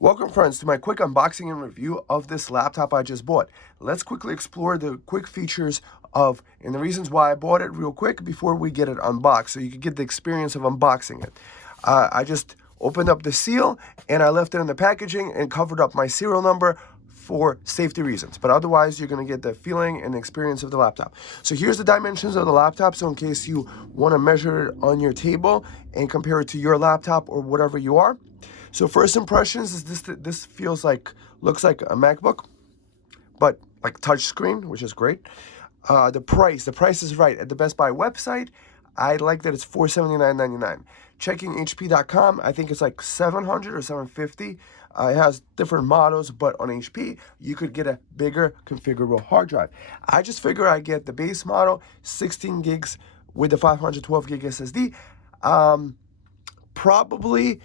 Welcome friends to my quick unboxing and review of this laptop I just bought. Let's quickly explore the quick features and the reasons why I bought it real quick before we get it unboxed so you can get the experience of unboxing it. I just opened up the seal and I left it in the packaging and covered up my serial number for safety reasons, but otherwise you're going to get the feeling and the experience of the laptop. So here's the dimensions of the laptop, so in case you want to measure it on your table and compare it to your laptop or whatever you are. So first impressions is this feels like, looks like a MacBook, but like touch screen, which is great. The price is right. At the Best Buy website, I like that it's $479.99. Checking HP.com, I think it's like $700 or $750. It has different models, but on HP, you could get a bigger configurable hard drive. I just figure I get the base model, 16 gigs with the 512 gig SSD. Probably,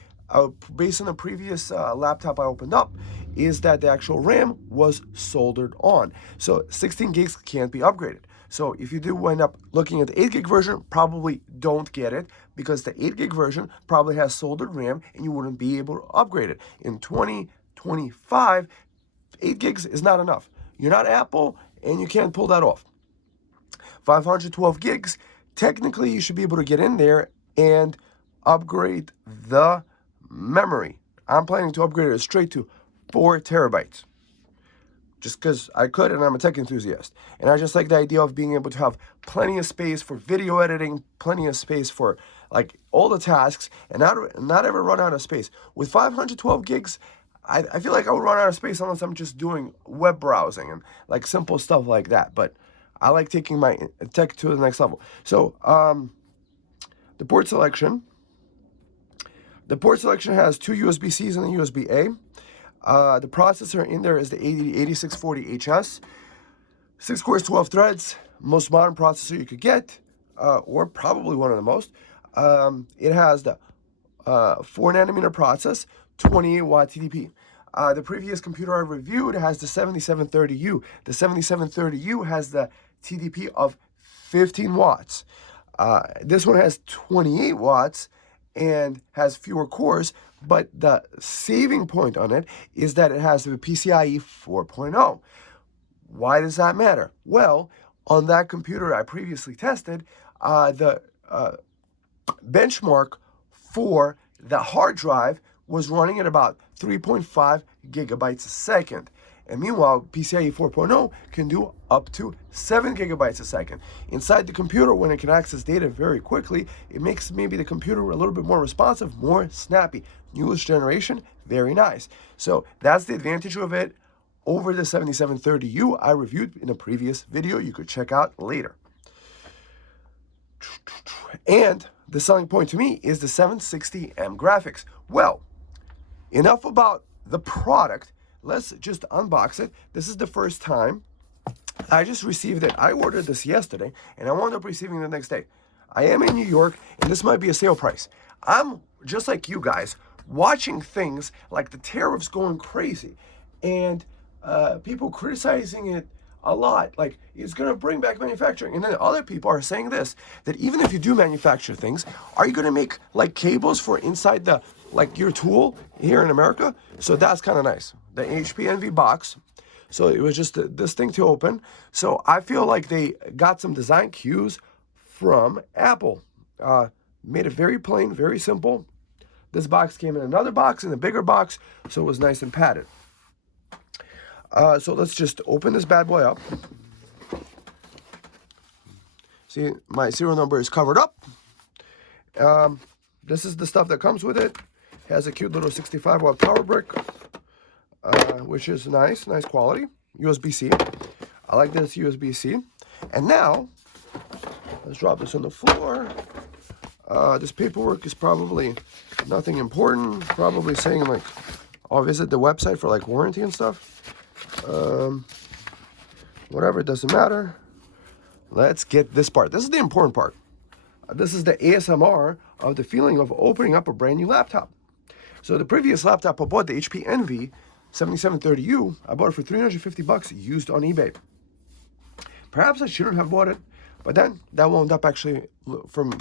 based on the previous laptop I opened up, is that the actual RAM was soldered on. So 16 gigs can't be upgraded. So if you do wind up looking at the 8 gig version, probably don't get it because the 8 gig version probably has soldered RAM and you wouldn't be able to upgrade it. In 2025, 8 gigs is not enough. You're not Apple and you can't pull that off. 512 gigs, technically you should be able to get in there and upgrade the memory. I'm planning to upgrade it straight to 4 terabytes. Just because I could and I'm a tech enthusiast. And I just like the idea of being able to have plenty of space for video editing, plenty of space for like all the tasks, and not ever run out of space. With 512 gigs, I feel like I would run out of space unless I'm just doing web browsing and like simple stuff like that. But I like taking my tech to the next level. So the port selection. The port selection has 2 USB-Cs and a USB-A. The processor in there is the 8640HS. 6 cores, 12 threads. Most modern processor you could get, or probably one of the most. It has the 4 nanometer process, 28 watt TDP. The previous computer I reviewed has the 7730U. The 7730U has the TDP of 15 watts. This one has 28 watts and has fewer cores, but the saving point on it is that it has the PCIe 4.0. Why does that matter? Well, on that computer I previously tested, the benchmark for the hard drive was running at about 3.5 gigabytes a second. And meanwhile, PCIe 4.0 can do up to 7 gigabytes a second. Inside the computer, when it can access data very quickly, it makes maybe the computer a little bit more responsive, more snappy. Newest generation, very nice. So that's the advantage of it over the 7730U I reviewed in a previous video you could check out later. And the selling point to me is the 760M graphics. Well, enough about the product. Let's just unbox it. This is the first time. I just received it. I ordered this yesterday, and I wound up receiving it the next day. I am in New York, and this might be a sale price. I'm, just like you guys, watching things like the tariffs going crazy, and people criticizing it a lot, like it's going to bring back manufacturing. And then other people are saying this, that even if you do manufacture things, are you going to make like cables for inside the, like your tool here in America? So that's kind of nice. The HP Envy box. So it was just this thing to open. So I feel like they got some design cues from Apple. Made it very plain, very simple. This box came in another box, in a bigger box, so it was nice and padded. So let's just open this bad boy up. See, my serial number is covered up. This is the stuff that comes with it. Has a cute little 65 watt power brick, which is nice quality. USB-C. I like this USB-C. And now, let's drop this on the floor. This paperwork is probably nothing important. Probably saying like, I'll visit the website for like warranty and stuff. Whatever, it doesn't matter. Let's get this part. This is the important part. This is the ASMR of the feeling of opening up a brand new laptop. So the previous laptop I bought, the HP Envy 7730U, I bought it for $350 used on eBay. Perhaps I shouldn't have bought it, but then that wound up actually from,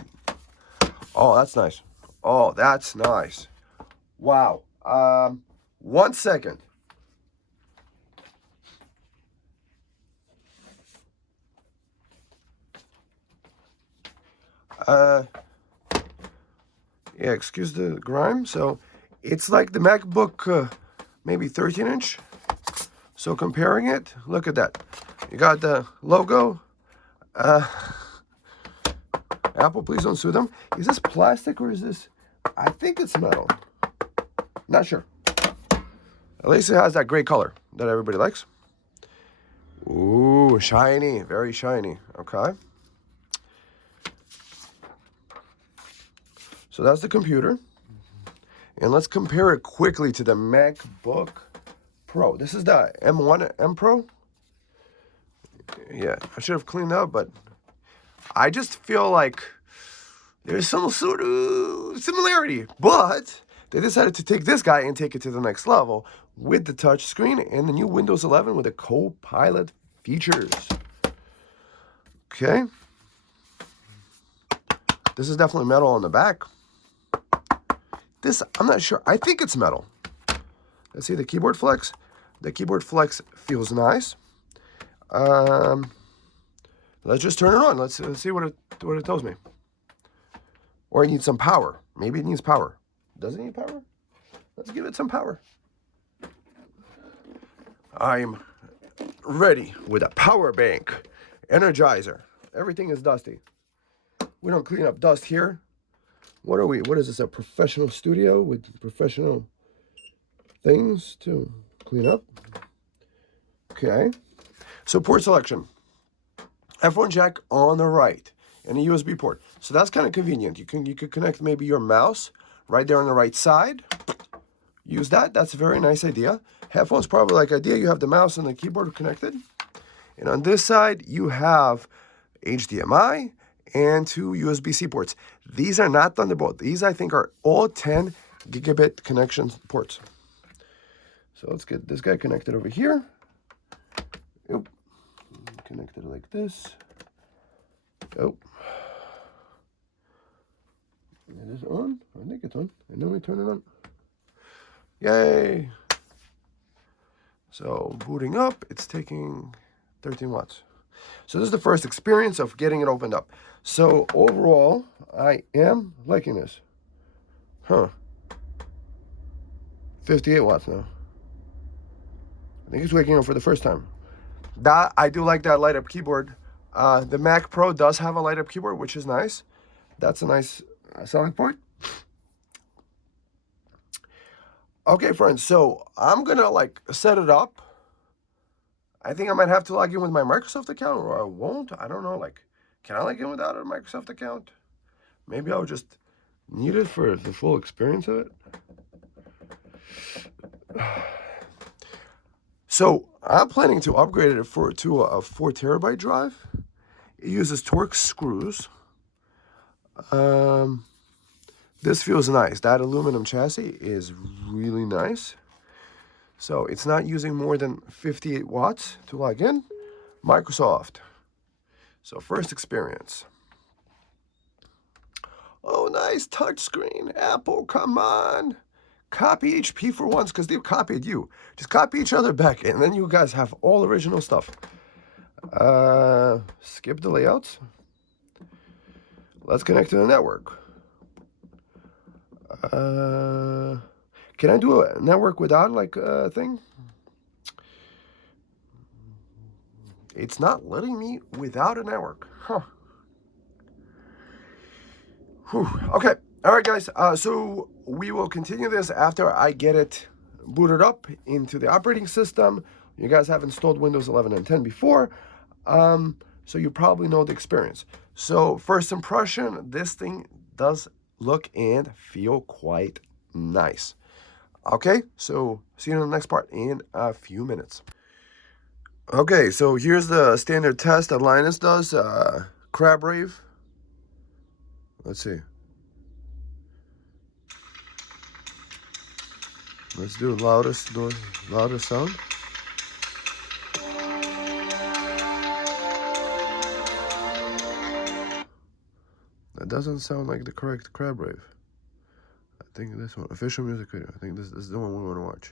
oh, that's nice. Oh, that's nice. Wow. 1 second. Yeah, excuse the grime. So it's like the MacBook, maybe 13-inch. So comparing it, look at that. You got the logo. Apple, please don't sue them. Is this plastic or is this? I think it's metal. Not sure. At least it has that gray color that everybody likes. Ooh, shiny, very shiny. Okay. So that's the computer. And let's compare it quickly to the MacBook Pro. This is the M1 M Pro. Yeah, I should have cleaned up, but I just feel like there's some sort of similarity. But they decided to take this guy and take it to the next level with the touch screen and the new Windows 11 with the Copilot features. Okay. This is definitely metal on the back. This, I'm not sure. I think it's metal. Let's see the keyboard flex. The keyboard flex feels nice. Let's just turn it on. Let's see what it tells me. Or it needs some power. Maybe it needs power. Does it need power? Let's give it some power. I'm ready with a power bank, energizer. Everything is dusty. We don't clean up dust here. What are we? What is this? A professional studio with professional things to clean up? Okay. So port selection. F1 jack on the right and a USB port. So that's kind of convenient. You could connect maybe your mouse right there on the right side. Use that. That's a very nice idea. Headphones probably like idea. You have the mouse and the keyboard connected. And on this side, you have HDMI and 2 USB-C ports. These are not Thunderbolt. These, I think, are all 10 gigabit connection ports. So let's get this guy connected over here. Yep. Connected like this. Oh. It is on. I think it's on. And then we turn it on. Yay! So booting up, it's taking 13 watts. So this is the first experience of getting it opened up. So overall, I am liking this. Huh. 58 watts now. I think it's waking up for the first time. That I do like that light up keyboard. The Mac Pro does have a light up keyboard, which is nice. That's a nice selling point. Okay, friends, so I'm gonna like set it up. I think I might have to log in with my Microsoft account, or I won't. I don't know. Like, can I log in without a Microsoft account? Maybe I'll just need it for the full experience of it. So I'm planning to upgrade it to a 4 terabyte drive. It uses Torx screws. This feels nice. That aluminum chassis is really nice. So it's not using more than 58 watts to log in. Microsoft. So first experience. Oh, nice touchscreen. Apple, come on. Copy HP for once, because they've copied you. Just copy each other back, and then you guys have all original stuff. Skip the layouts. Let's connect to the network. Can I do a network without like a thing? It's not letting me without a network. Huh. Whew. Okay. All right, guys. So we will continue this after I get it booted up into the operating system. You guys have installed Windows 11 and 10 before, so you probably know the experience. So first impression, this thing does look and feel quite nice. Okay, so see you in the next part in a few minutes. Okay, so here's the standard test that Linus does, crab rave. Let's see. Let's do loudest sound. That doesn't sound like the correct crab rave. I think this one, official music video. I think this is the one we want to watch.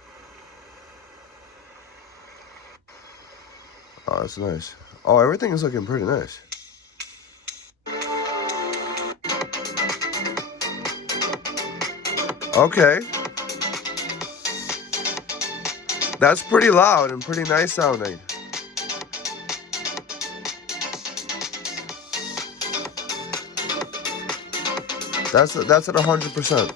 Oh, that's nice. Oh, everything is looking pretty nice. Okay. That's pretty loud and pretty nice sounding. That's at 100%.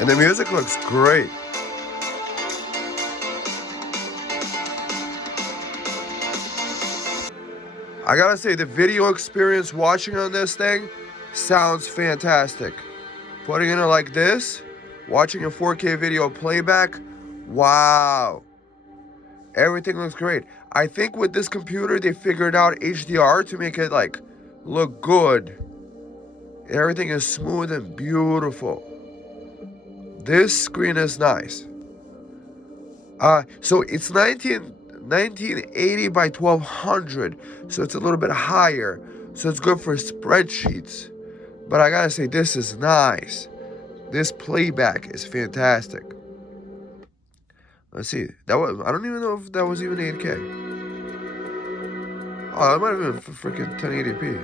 And the music looks great. I gotta say, the video experience watching on this thing sounds fantastic. Putting it like this, watching a 4K video playback, wow. Everything looks great. I think with this computer, they figured out HDR to make it like look good. Everything is smooth and beautiful. This screen is nice. So it's 1980 by 1200, so it's a little bit higher. So it's good for spreadsheets. But I gotta say, this is nice. This playback is fantastic. Let's see. I don't even know if that was even 8K. Oh, that might have been freaking 1080p.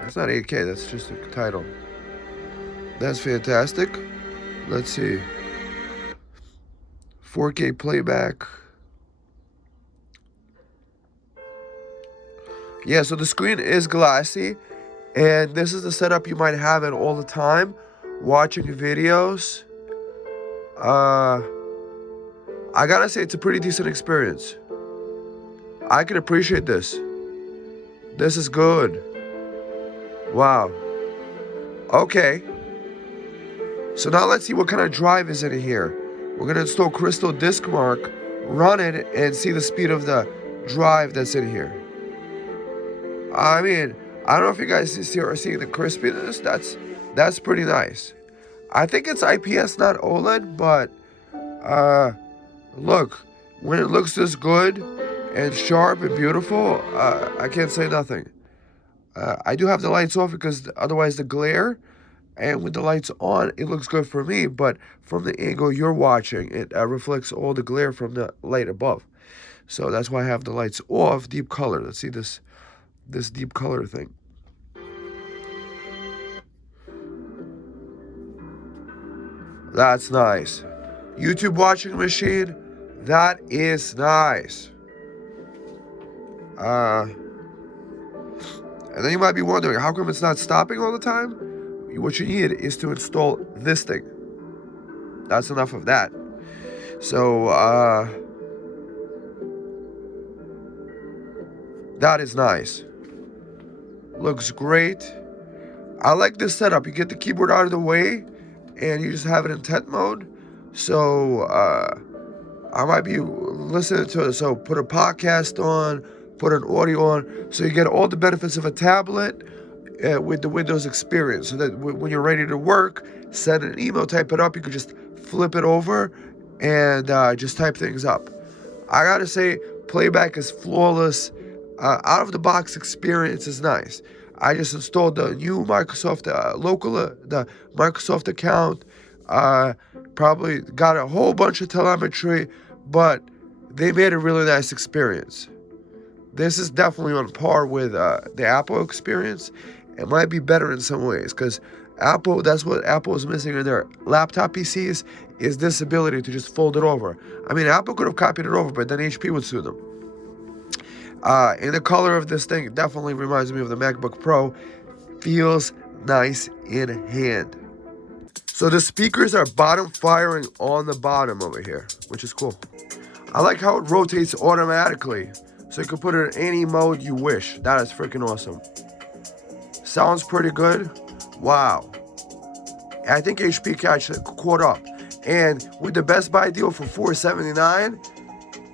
That's not 8K, that's just a title. That's fantastic. Let's see. 4K playback. Yeah, so the screen is glassy, and this is the setup you might have it all the time, watching videos. I gotta say, it's a pretty decent experience. I can appreciate this. This is good. Wow. Okay. So now let's see what kind of drive is in here. We're gonna install Crystal Disk Mark, run it, and see the speed of the drive that's in here. I mean, I don't know if you guys are seeing the crispiness. That's pretty nice. I think it's IPS, not OLED, but look, when it looks this good and sharp and beautiful, I can't say nothing. I do have the lights off because otherwise the glare, and with the lights on, it looks good for me, but from the angle you're watching, it reflects all the glare from the light above. So that's why I have the lights off, deep color. Let's see this deep color thing. That's nice. YouTube watching machine, that is nice. And then you might be wondering, how come it's not stopping all the time? What you need is to install this thing. That's enough of that. So, that is nice. Looks great. I like this setup. You get the keyboard out of the way, and you just have it in tent mode. So, I might be listening to it. So, put a podcast on, put an audio on, so you get all the benefits of a tablet with the Windows experience. So that when you're ready to work, send an email, type it up, you can just flip it over and just type things up. I gotta say, playback is flawless. Out of the box experience is nice. I just installed the new Microsoft the Microsoft account. Probably got a whole bunch of telemetry, but they made a really nice experience. This is definitely on par with the Apple experience. It might be better in some ways because that's what Apple is missing in their laptop PCs, is this ability to just fold it over. I mean, Apple could have copied it over, but then HP would sue them. And the color of this thing definitely reminds me of the MacBook Pro. Feels nice in hand. So the speakers are bottom firing on the bottom over here, which is cool. I like how it rotates automatically, so you can put it in any mode you wish. That is freaking awesome. Sounds pretty good. Wow. I think HP caught up. And with the Best Buy deal for $479,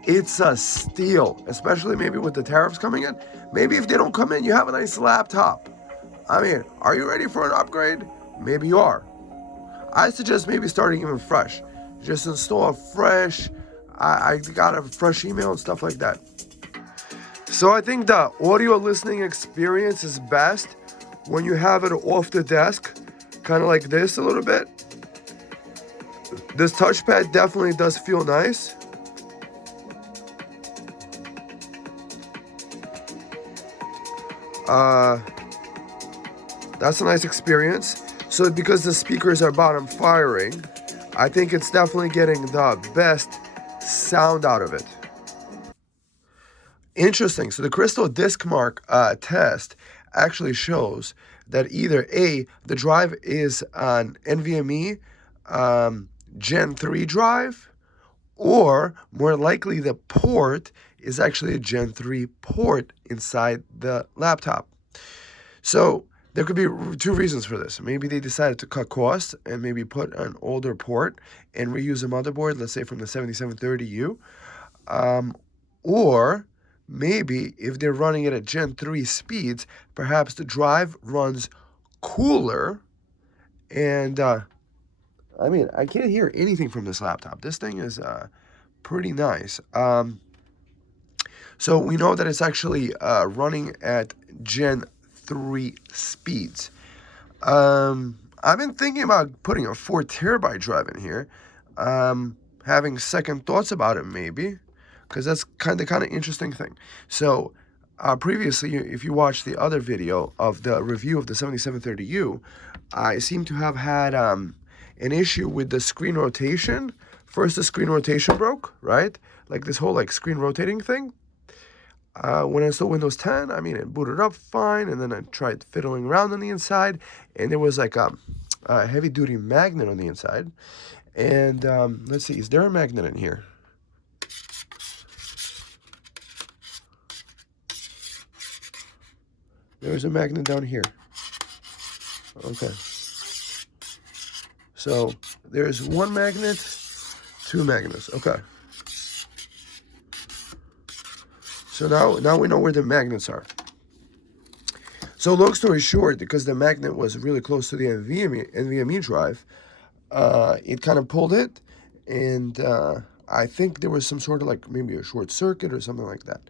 it's a steal, especially maybe with the tariffs coming in. Maybe if they don't come in, you have a nice laptop. I mean, are you ready for an upgrade? Maybe you are. I suggest maybe starting even fresh. Just install a fresh, I got a fresh email and stuff like that. So I think the audio listening experience is best when you have it off the desk. kind of like this a little bit. This touchpad definitely does feel nice. That's a nice experience. So because the speakers are bottom firing, I think it's definitely getting the best sound out of it. Interesting. So the crystal disk mark test actually shows that either A, the drive is an NVMe Gen 3 drive, or more likely the port is actually a Gen 3 port inside the laptop. So there could be two reasons for this. Maybe they decided to cut costs and maybe put an older port and reuse a motherboard, let's say from the 7730U. Or maybe if they're running it at Gen 3 speeds, perhaps the drive runs cooler. And I mean, I can't hear anything from this laptop. This thing is pretty nice. So we know that it's actually running at Gen 3 speeds. I've been thinking about putting a 4 terabyte drive in here. Having second thoughts about it maybe, because that's kind of interesting thing. So previously, if you watched the other video of the review of the 7730U, I seem to have had an issue with the screen rotation. First, the screen rotation broke, right? Like this whole screen rotating thing. When I installed Windows 10, I mean, it booted up fine, and then I tried fiddling around on the inside, and there was like a heavy-duty magnet on the inside. And let's see, is there a magnet in here? There's a magnet down here. Okay. So there's one magnet, two magnets. Okay. So now we know where the magnets are. So long story short, because the magnet was really close to the NVMe drive, it kind of pulled it, and I think there was some sort of maybe a short circuit or something like that.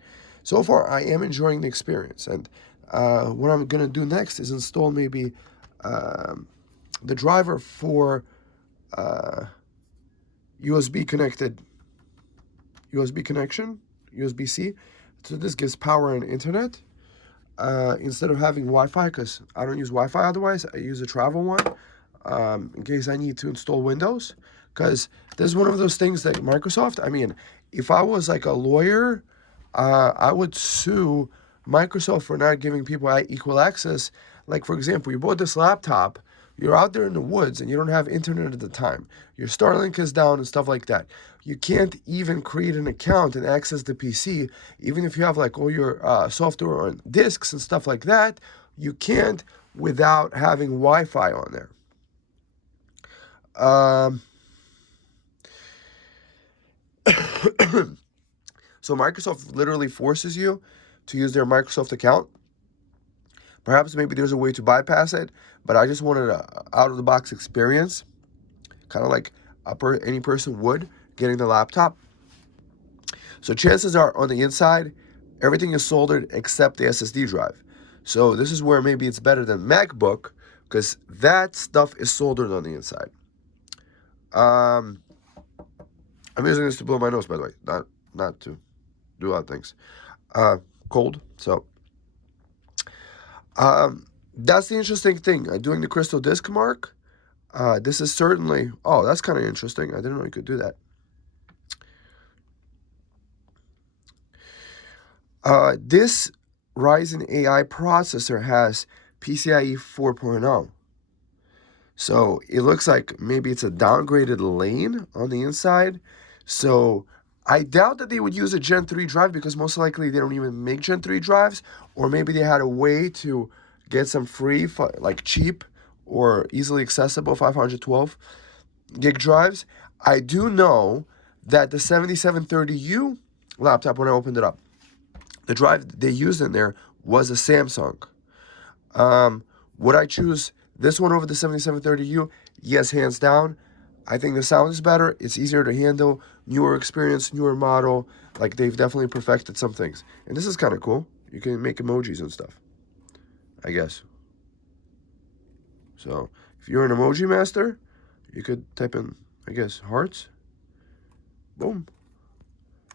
So far, I am enjoying the experience, and what I'm going to do next is install maybe the driver for USB connection, USB-C. So this gives power and internet. Instead of having Wi-Fi, because I don't use Wi-Fi otherwise, I use a travel one in case I need to install Windows. Because this is one of those things that Microsoft, I mean, if I was like a lawyer, I would sue Microsoft for not giving people equal access. Like, for example, you bought this laptop, you're out there in the woods, and you don't have internet at the time. Your Starlink is down and stuff like that. You can't even create an account and access the PC, even if you have all your software on disks and stuff like that. You can't without having Wi-Fi on there. So Microsoft literally forces you to use their Microsoft account. Perhaps maybe there's a way to bypass it, but I just wanted an out-of-the-box experience, kind of like any person would getting the laptop. So chances are on the inside, everything is soldered except the SSD drive. So this is where maybe it's better than MacBook, because that stuff is soldered on the inside. I'm using this to blow my nose, by the way, not to do other things. Cold, so that's the interesting thing. Doing the crystal disk mark. This is certainly, oh, that's kind of interesting. I didn't know you could do that. This Ryzen AI processor has PCIe 4.0. So it looks like maybe it's a downgraded lane on the inside. So I doubt that they would use a Gen 3 drive, because most likely they don't even make Gen 3 drives, or maybe they had a way to get some free, cheap or easily accessible 512 gig drives. I do know that the 7730U laptop, when I opened it up, the drive they used in there was a Samsung. Would I choose this one over the 7730U? Yes, hands down. I think the sound is better. It's easier to handle. Newer experience, newer model. They've definitely perfected some things. And this is kind of cool. You can make emojis and stuff, I guess. So if you're an emoji master, you could type in, I guess, hearts. Boom.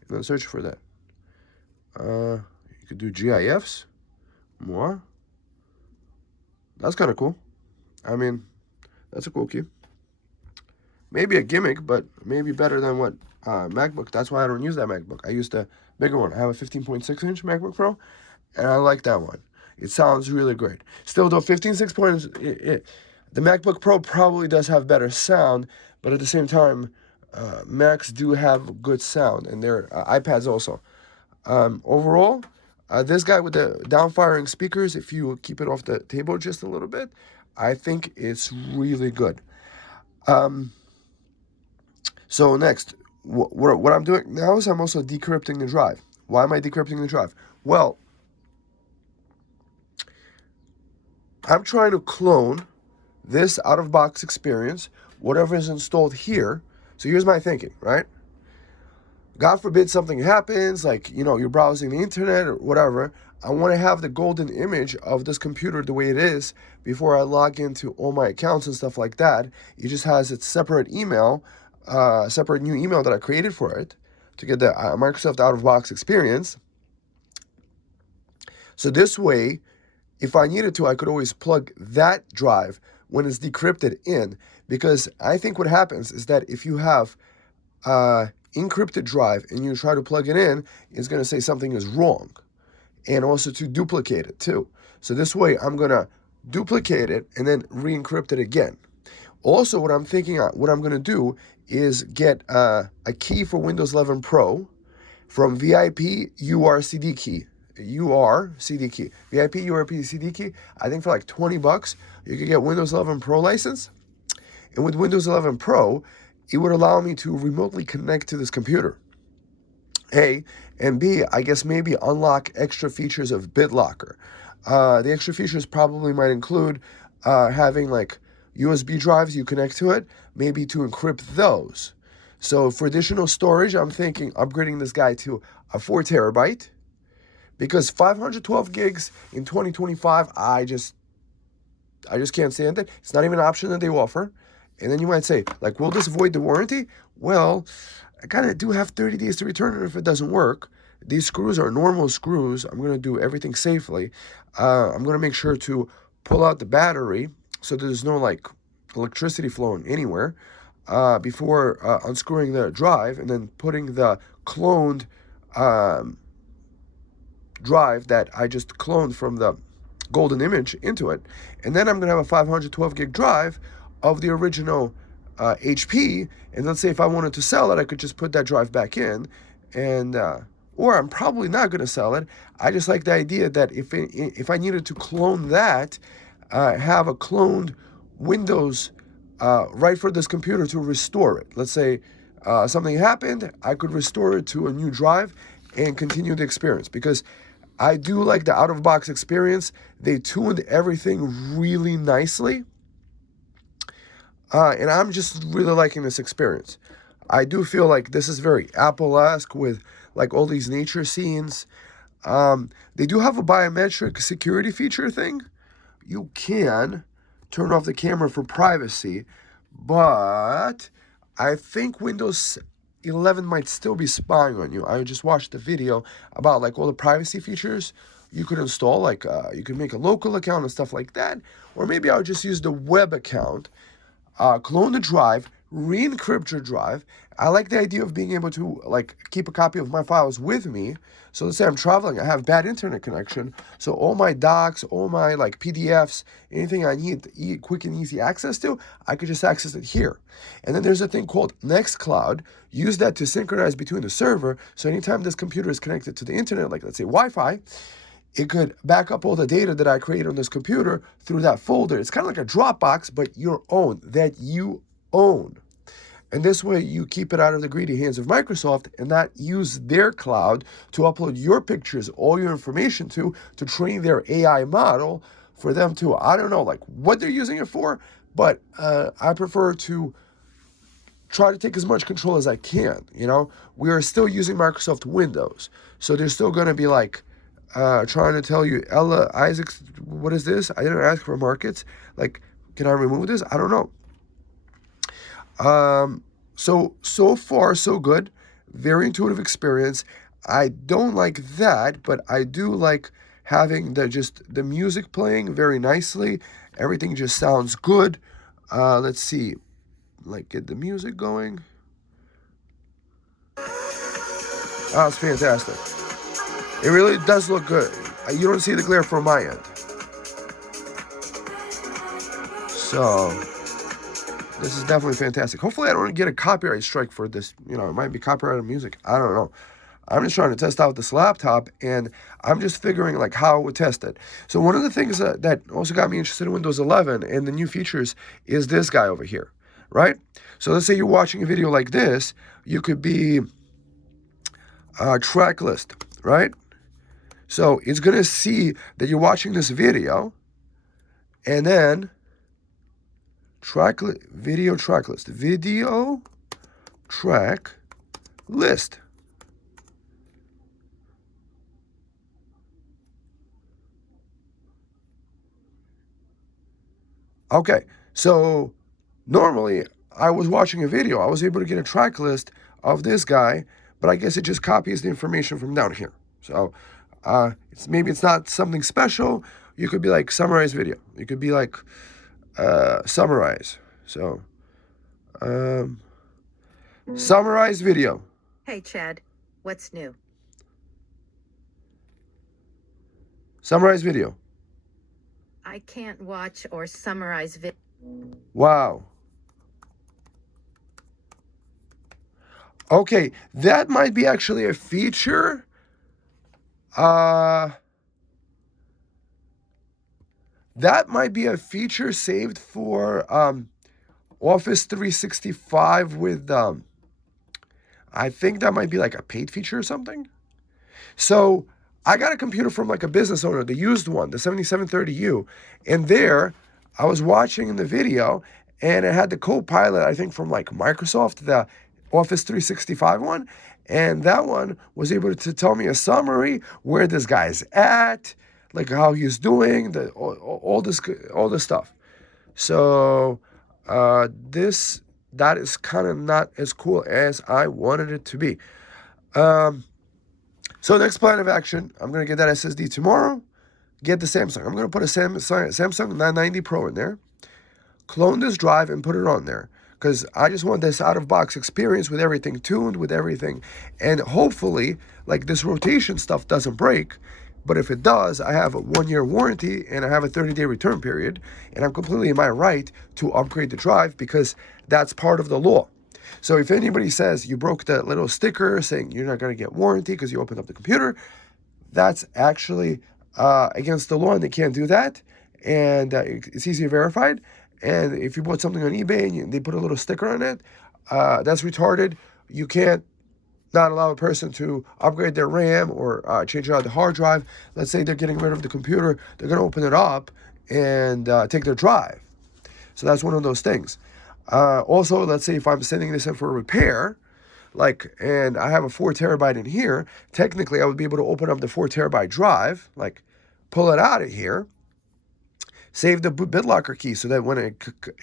And then search for that. You could do GIFs. More. That's kind of cool. I mean, that's a cool key. Maybe a gimmick, but maybe better than what MacBook. That's why I don't use that MacBook. I use the bigger one. I have a 15.6-inch MacBook Pro, and I like that one. It sounds really great. Still, though, 15.6 the MacBook Pro probably does have better sound, but at the same time, Macs do have good sound, and their iPads also. Overall, this guy with the down-firing speakers, if you keep it off the table just a little bit, I think it's really good. So next, what I'm doing now is I'm also decrypting the drive. Why am I decrypting the drive? Well, I'm trying to clone this out-of-box experience, whatever is installed here. So here's my thinking, right? God forbid something happens, like, you're browsing the internet or whatever. I want to have the golden image of this computer the way it is before I log into all my accounts and stuff like that. It just has its separate email, separate new email that I created for it to get the Microsoft out-of-box experience. So this way, if I needed to, I could always plug that drive when it's decrypted in, because I think what happens is that if you have encrypted drive and you try to plug it in, it's going to say something is wrong, and also to duplicate it too. So this way, I'm going to duplicate it and then re-encrypt it again. Also, what I'm thinking, what I'm going to do is get a key for Windows 11 Pro from VIP URCD key. URCD key. VIP URCD key, I think for like $20, you could get Windows 11 Pro license. And with Windows 11 Pro, it would allow me to remotely connect to this computer. A, and B, I guess maybe unlock extra features of BitLocker. The extra features probably might include having like USB drives you connect to it, maybe to encrypt those. So for additional storage, I'm thinking upgrading this guy to a 4 terabyte, because 512 gigs in 2025, I just can't stand it. It's not even an option that they offer. And then you might say, like, will this void the warranty? Well, I kind of do have 30 days to return it if it doesn't work. These screws are normal screws. I'm going to do everything safely. I'm going to make sure to pull out the battery so there's no, like, electricity flowing anywhere before unscrewing the drive and then putting the cloned drive that I just cloned from the golden image into it. And then I'm going to have a 512 gig drive of the original HP, and let's say if I wanted to sell it, I could just put that drive back in, and or I'm probably not going to sell it. I just like the idea that if I needed to clone that, have a cloned Windows right for this computer to restore it. Let's say something happened, I could restore it to a new drive and continue the experience, because I do like the out-of-box experience. They tuned everything really nicely. And I'm just really liking this experience. I do feel like this is very Apple-esque with like all these nature scenes. They do have a biometric security feature thing. You can turn off the camera for privacy, but I think Windows 11 might still be spying on you. I just watched the video about like all the privacy features you could install. Like you could make a local account and stuff like that. Or maybe I would just use the web account. Clone the drive, re-encrypt your drive. I like the idea of being able to like keep a copy of my files with me. So let's say I'm traveling, I have bad internet connection. So all my docs, all my like PDFs, anything I need quick and easy access to, I could just access it here. And then there's a thing called Nextcloud. Use that to synchronize between the server. So anytime this computer is connected to the internet, like let's say Wi-Fi, it could back up all the data that I create on this computer through that folder. It's kind of like a Dropbox, but your own, that you own. And this way you keep it out of the greedy hands of Microsoft and not use their cloud to upload your pictures, all your information to train their AI model for them to, I don't know, like what they're using it for, but I prefer to try to take as much control as I can. We are still using Microsoft Windows. So there's still going to be like, trying to tell you, Ella Isaacs, what is this? I didn't ask for markets. Like, Can I remove this? I don't know. So far, so good. Very intuitive experience. I don't like that, but I do like having the music playing very nicely. Everything just sounds good. Let's see, like get the music going. Oh, it's fantastic. It really does look good. You don't see the glare from my end. So this is definitely fantastic. Hopefully I don't get a copyright strike for this. You know, it might be copyrighted music. I don't know. I'm just trying to test out this laptop, and I'm just figuring like how I would test it. So one of the things that also got me interested in Windows 11 and the new features is this guy over here, right? So let's say you're watching a video like this. You could be track list, right? So it's going to see that you're watching this video, and then video track list. Video track list. Okay, so normally I was watching a video. I was able to get a track list of this guy, but I guess it just copies the information from down here. So maybe it's not something special. You could be like summarize video. You could be like summarize. So summarize video. Hey, Chad, what's new? Summarize video. I can't watch or summarize video. Wow. Okay, that might be actually a feature. That might be a feature saved for Office 365 with, I think that might be like a paid feature or something. So I got a computer from like a business owner, the used one, the 7730U, and there I was watching the video, and it had the Copilot, I think from like Microsoft, the Office 365 one, and that one was able to tell me a summary where this guy's at, like how he's doing, all this stuff. So that is kind of not as cool as I wanted it to be. So next plan of action, I'm going to get that SSD tomorrow, get the Samsung. I'm going to put a Samsung 990 Pro in there, clone this drive and put it on there, because I just want this out-of-box experience with everything tuned, with everything, and hopefully, like this rotation stuff doesn't break, but if it does, I have a 1-year warranty and I have a 30-day return period, and I'm completely in my right to upgrade the drive because that's part of the law. So if anybody says you broke that little sticker saying you're not going to get warranty because you opened up the computer, that's actually against the law, and they can't do that. And it's easily verified. And if you bought something on eBay and they put a little sticker on it, that's retarded. You can't not allow a person to upgrade their RAM or change out the hard drive. Let's say they're getting rid of the computer. They're going to open it up and take their drive. So that's one of those things. Also, let's say if I'm sending this in for repair, and I have a 4 terabyte in here, technically I would be able to open up the 4 terabyte drive, pull it out of here, save the BitLocker key so that when I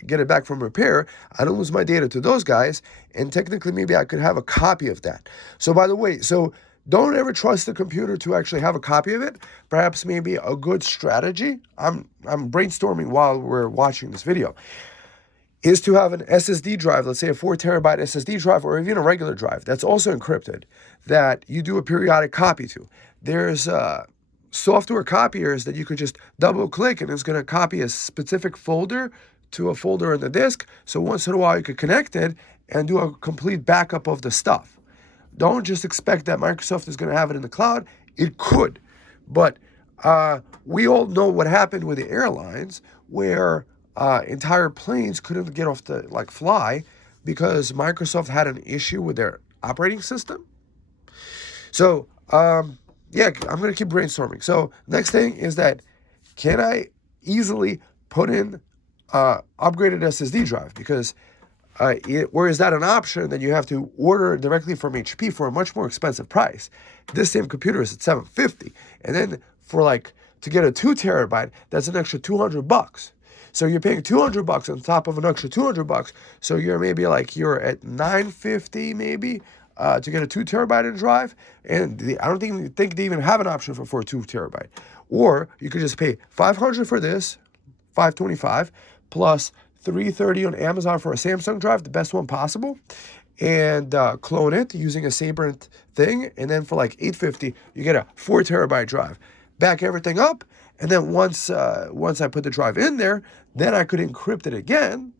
get it back from repair, I don't lose my data to those guys, and technically maybe I could have a copy of that. So by the way, don't ever trust the computer to actually have a copy of it. Perhaps maybe a good strategy, I'm brainstorming while we're watching this video, is to have an SSD drive, let's say a 4 terabyte SSD drive, or even a regular drive that's also encrypted, that you do a periodic copy to. There's software copiers that you could just double click and it's going to copy a specific folder to a folder on the disk. So once in a while you could connect it and do a complete backup of the stuff. Don't just expect that Microsoft is going to have it in the cloud. It could. But we all know what happened with the airlines, where entire planes couldn't get off the fly because Microsoft had an issue with their operating system. So yeah, I'm going to keep brainstorming. So next thing is that, can I easily put in upgraded SSD drive? Because where is that an option, then you have to order directly from HP for a much more expensive price. This same computer is at $750, and then for to get a 2 terabyte, that's an extra $200. So you're paying $200 on top of an extra $200. So you're maybe like you're at $950 maybe to get a 2 terabyte in drive. And I don't think they even have an option for a 2 terabyte. Or you could just pay $500 for this, $525 plus $330 on Amazon for a Samsung drive, the best one possible, and clone it using a Saber thing, and then for like $850 you get a 4 terabyte drive. Back everything up, and then once I put the drive in there, then I could encrypt it again,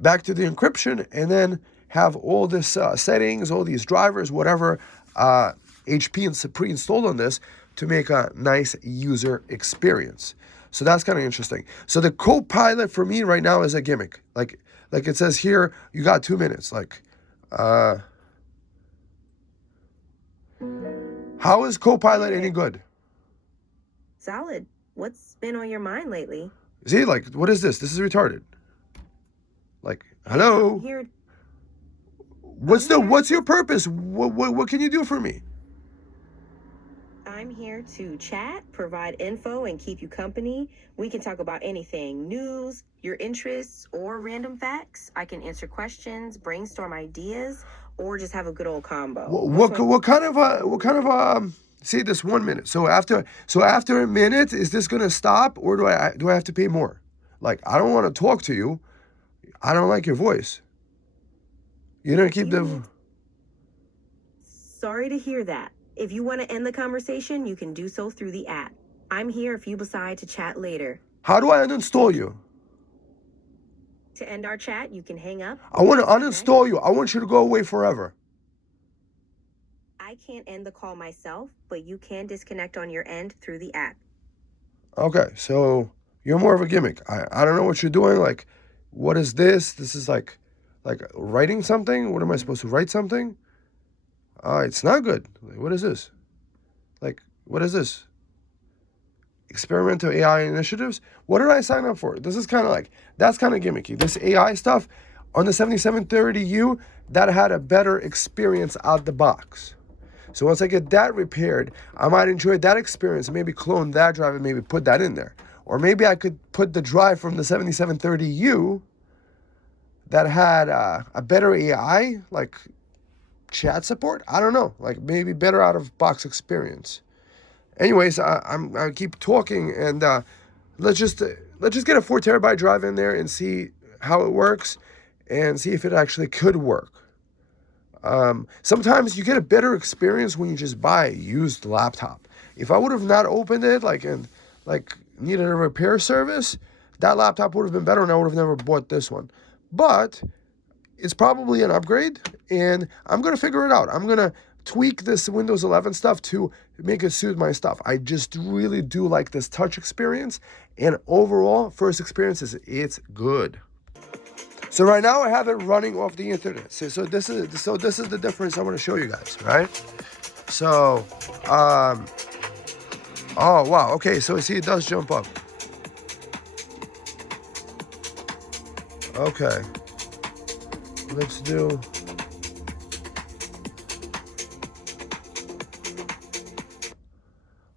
back to the encryption, and then have all this settings, all these drivers, whatever HP and pre-installed on this to make a nice user experience. So that's kind of interesting. So the Copilot for me right now is a gimmick. Like it says here, you got 2 minutes. Like, how is Copilot any good? Solid. What's been on your mind lately? See, like, what is this? This is retarded. Like, hello? Here. What's your purpose? What can you do for me? I'm here to chat, provide info, and keep you company. We can talk about anything, news, your interests, or random facts. I can answer questions, brainstorm ideas, or just have a good old combo. What kind of see this 1 minute. So after a minute, is this gonna stop, or do I have to pay more? Like, I don't want to talk to you. I don't like your voice. You're gonna keep the. Sorry to hear that. If you want to end the conversation, you can do so through the app. I'm here if you decide to chat later. How do I uninstall you? To end our chat, you can hang up. I want to uninstall you. I want you to go away forever. I can't end the call myself, but you can disconnect on your end through the app. Okay, so you're more of a gimmick. I don't know what you're doing. Like, what is this? This is like writing something. What am I supposed to write something? It's not good. Like, what is this? Like, what is this? Experimental AI initiatives? What did I sign up for? This is kind of like, that's kind of gimmicky. This AI stuff on the 7730U, that had a better experience out the box. So once I get that repaired, I might enjoy that experience and maybe clone that drive and maybe put that in there. Or maybe I could put the drive from the 7730U that had a better AI, like chat support. I don't know, like maybe better out of box experience. Anyways, I keep talking, and let's just get a 4 terabyte drive in there and see how it works, and see if it actually could work. Sometimes you get a better experience when you just buy a used laptop. If I would have not opened it, and needed a repair service, that laptop would have been better, and I would have never bought this one. But it's probably an upgrade, and I'm going to figure it out. I'm going to tweak this Windows 11 stuff to make it suit my stuff. I just really do like this touch experience, and overall, first experience it's good. So right now I have it running off the internet. So this is the difference I want to show you guys, right? So, oh wow, okay, so see, it does jump up. Okay. Let's do.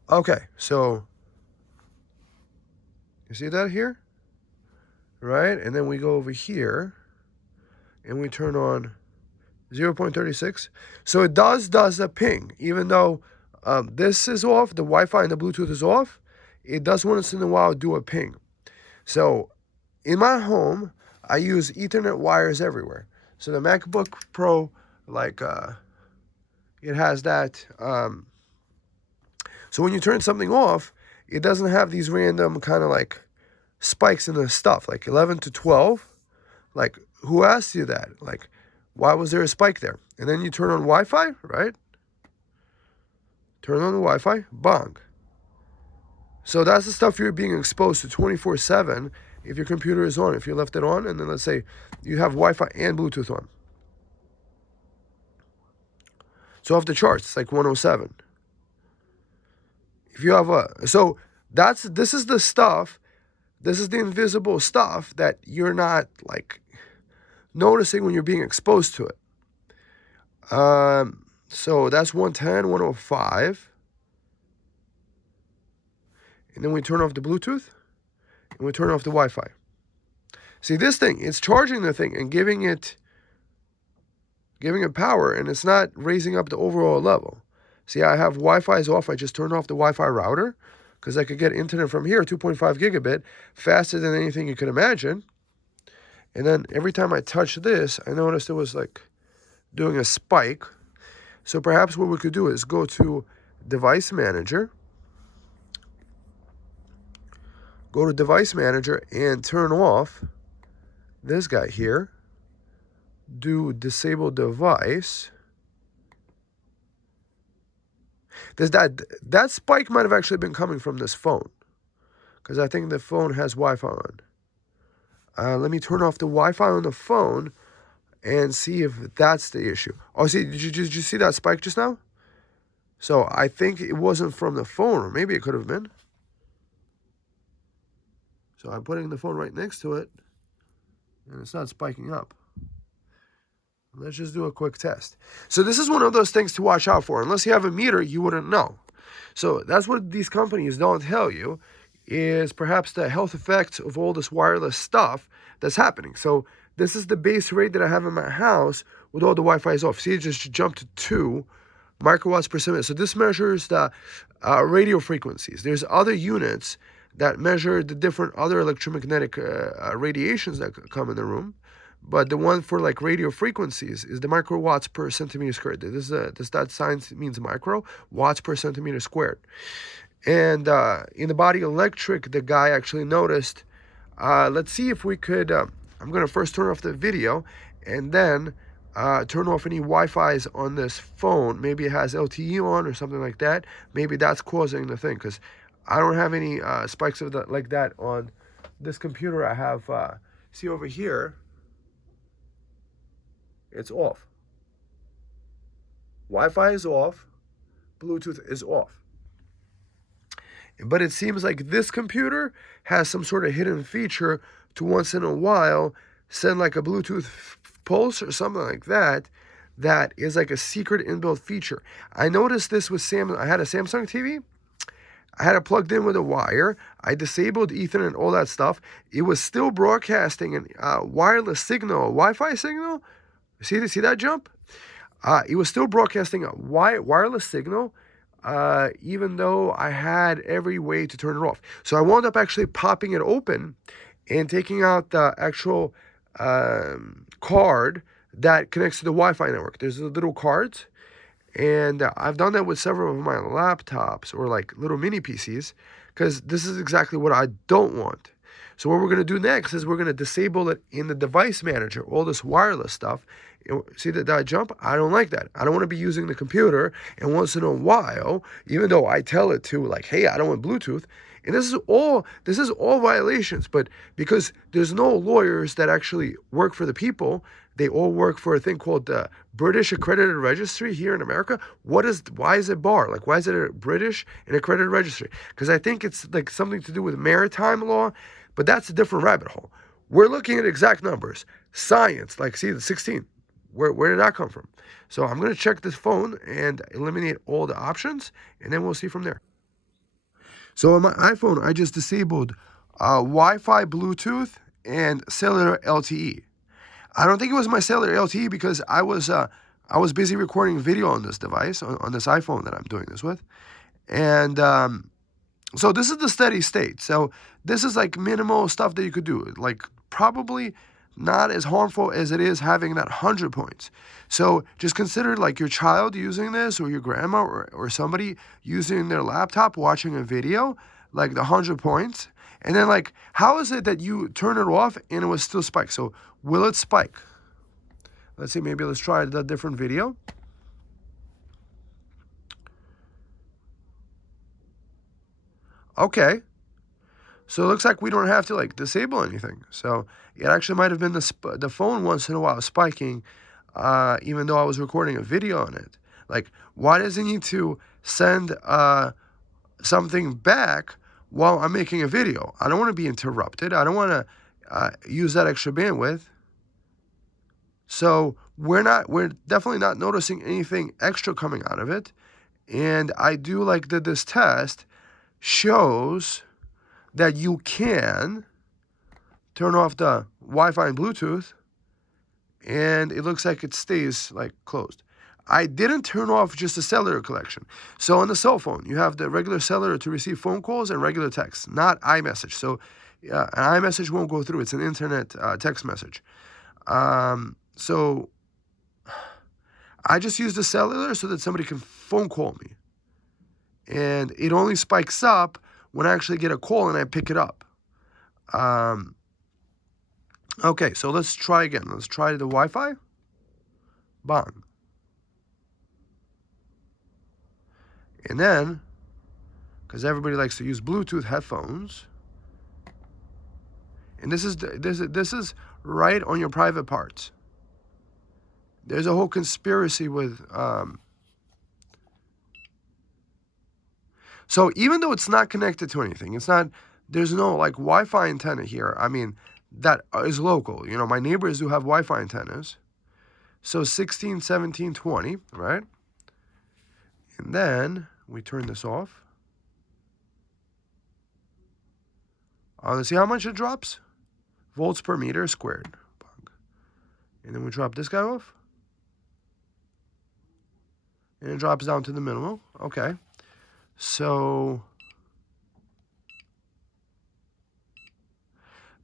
Okay, so you see that here? Right? And then we go over here and we turn on 0.36. So it does a ping, even though this is off, the Wi-Fi and the Bluetooth is off. It does once in a while do a ping. So in my home, I use Ethernet wires everywhere. So the MacBook Pro, it has that. So when you turn something off, it doesn't have these random kind of like spikes in the stuff, like 11 to 12. Like, who asked you that? Like, why was there a spike there? And then you turn on Wi-Fi, right? Turn on the Wi-Fi, bang. So that's the stuff you're being exposed to 24/7 if your computer is on. If you left it on, and then let's say you have Wi-Fi and Bluetooth on. So off the charts, it's like 107. If you have this is the stuff, this is the invisible stuff that you're not like noticing when you're being exposed to it. So that's 110, 105. And then we turn off the Bluetooth, and we turn off the Wi-Fi. See, this thing, it's charging the thing and giving it power, and it's not raising up the overall level. See, I have Wi-Fi's off. I just turned off the Wi-Fi router because I could get internet from here, 2.5 gigabit, faster than anything you could imagine. And then every time I touch this, I noticed it was like doing a spike. So perhaps what we could do is go to Device Manager. Go to Device Manager and turn off this guy here. Do Disable Device. That spike might have actually been coming from this phone, because I think the phone has Wi-Fi on. Let me turn off the Wi-Fi on the phone and see if that's the issue. Oh, see, did you see that spike just now? So I think it wasn't from the phone, or maybe it could have been. So I'm putting the phone right next to it, and it's not spiking up. Let's just do a quick test. So this is one of those things to watch out for. Unless you have a meter, you wouldn't know. So that's what these companies don't tell you, is perhaps the health effects of all this wireless stuff that's happening. So this is the base rate that I have in my house with all the Wi-Fi's off. See, it just jumped to 2 microwatts per second. So this measures the radio frequencies. There's other units that measure the different other electromagnetic radiations that come in the room. But the one for like radio frequencies is the microwatts per centimeter squared. That sign means micro, watts per centimeter squared. And in the body electric, the guy actually noticed, let's see if we could, I'm going to first turn off the video and then turn off any Wi-Fi's on this phone. Maybe it has LTE on or something like that. Maybe that's causing the thing, because I don't have any spikes of that like that on this computer. I have, see over here, it's off. Wi-Fi is off. Bluetooth is off. But it seems like this computer has some sort of hidden feature to once in a while send like a Bluetooth pulse or something like that. That is like a secret inbuilt feature. I noticed this with I had a Samsung TV. I had it plugged in with a wire. I disabled Ethernet and all that stuff. It was still broadcasting a wireless signal, a Wi-Fi signal. See that jump? It was still broadcasting a wireless signal, even though I had every way to turn it off. So I wound up actually popping it open and taking out the actual card that connects to the Wi-Fi network. There's the little cards, and I've done that with several of my laptops or like little mini PCs, because this is exactly what I don't want. So what we're going to do next is we're going to disable it in the device manager, all this wireless stuff. See that jump? I don't like that. I don't want to be using the computer, and once in a while, even though I tell it to, like, hey, I don't want Bluetooth, and this is all violations, but because there's no lawyers that actually work for the people, they all work for a thing called the British Accredited Registry here in America. Why is it bar? Like, why is it a British and accredited registry? Because I think it's like something to do with maritime law, but that's a different rabbit hole. We're looking at exact numbers. Science, like, see, the 16. Where did that come from? So I'm going to check this phone and eliminate all the options, and then we'll see from there. So on my iPhone, I just disabled Wi-Fi, Bluetooth, and cellular LTE. I don't think it was my cellular LTE because I was busy recording video on this device, on this iPhone that I'm doing this with. And so this is the steady state. So this is like minimal stuff that you could do, like probably not as harmful as it is having that 100 points. So just consider like your child using this, or your grandma, or somebody using their laptop watching a video, like the 100 points. And then like, how is it that you turn it off and it was still spiked? So will it spike? Let's see, maybe let's try a different video. Okay. So it looks like we don't have to like disable anything. So it actually might have been the phone once in a while spiking, even though I was recording a video on it. Like, why does it need to send something back while I'm making a video? I don't want to be interrupted. I don't want to use that extra bandwidth. So we're definitely not noticing anything extra coming out of it. And I do like that this test shows that you can turn off the Wi-Fi and Bluetooth, and it looks like it stays like closed. I didn't turn off just the cellular connection. So on the cell phone, you have the regular cellular to receive phone calls and regular text, not iMessage. So an iMessage won't go through. It's an internet text message. So I just use the cellular so that somebody can phone call me. And it only spikes up when I actually get a call and I pick it up. Okay, so let's try again. Let's try the Wi-Fi. Bang. And then, because everybody likes to use Bluetooth headphones, and this is right on your private parts. There's a whole conspiracy with. So even though it's not connected to anything, there's no like Wi-Fi antenna here. I mean, that is local. You know, my neighbors do have Wi-Fi antennas. So 16, 17, 20, right? And then we turn this off. Let's see how much it drops. Volts per meter squared. And then we drop this guy off. And it drops down to the minimal. Okay. So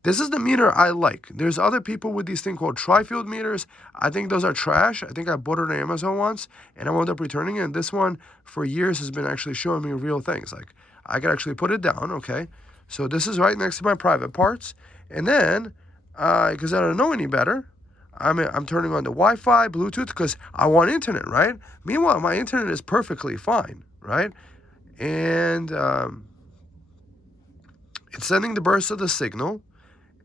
this is the meter I like. There's other people with these things called tri-field meters. I think those are trash. I think I bought it on Amazon once, and I wound up returning it. And this one, for years, has been actually showing me real things. Like, I could actually put it down, okay? So this is right next to my private parts. And then, because I don't know any better, I'm turning on the Wi-Fi, Bluetooth, because I want internet, right? Meanwhile, my internet is perfectly fine, right? And it's sending the burst of the signal,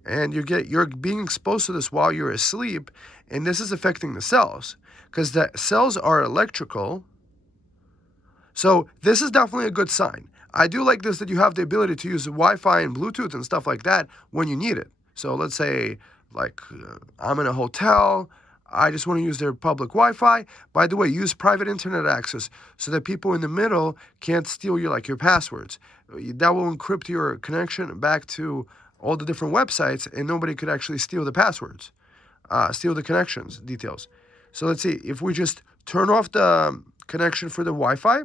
and you're being exposed to this while you're asleep, and this is affecting the cells, because the cells are electrical. So this is definitely a good sign. I do like this, that you have the ability to use Wi-Fi and Bluetooth and stuff like that when you need it. So let's say, like, I'm in a hotel, I just want to use their public Wi-Fi. By the way, use private internet access so that people in the middle can't steal your passwords. That will encrypt your connection back to all the different websites, and nobody could actually steal the passwords, steal the connections details. So let's see, if we just turn off the connection for the Wi-Fi.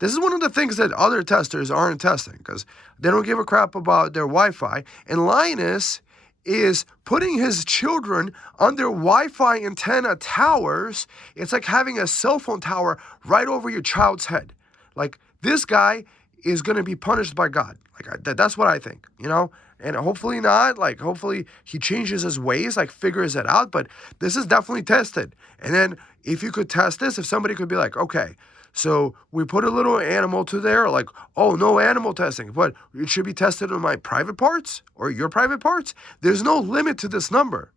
This is one of the things that other testers aren't testing, because they don't give a crap about their Wi-Fi. And Linus is putting his children under Wi-Fi antenna towers. It's like having a cell phone tower right over your child's head. Like, this guy is going to be punished by God. Like, that's what I think, you know? And hopefully not. Like, hopefully he changes his ways, like, figures it out. But this is definitely tested. And then if you could test this, if somebody could be like, okay, so we put a little animal to there, like, oh, no animal testing, but it should be tested on my private parts or your private parts. There's no limit to this number.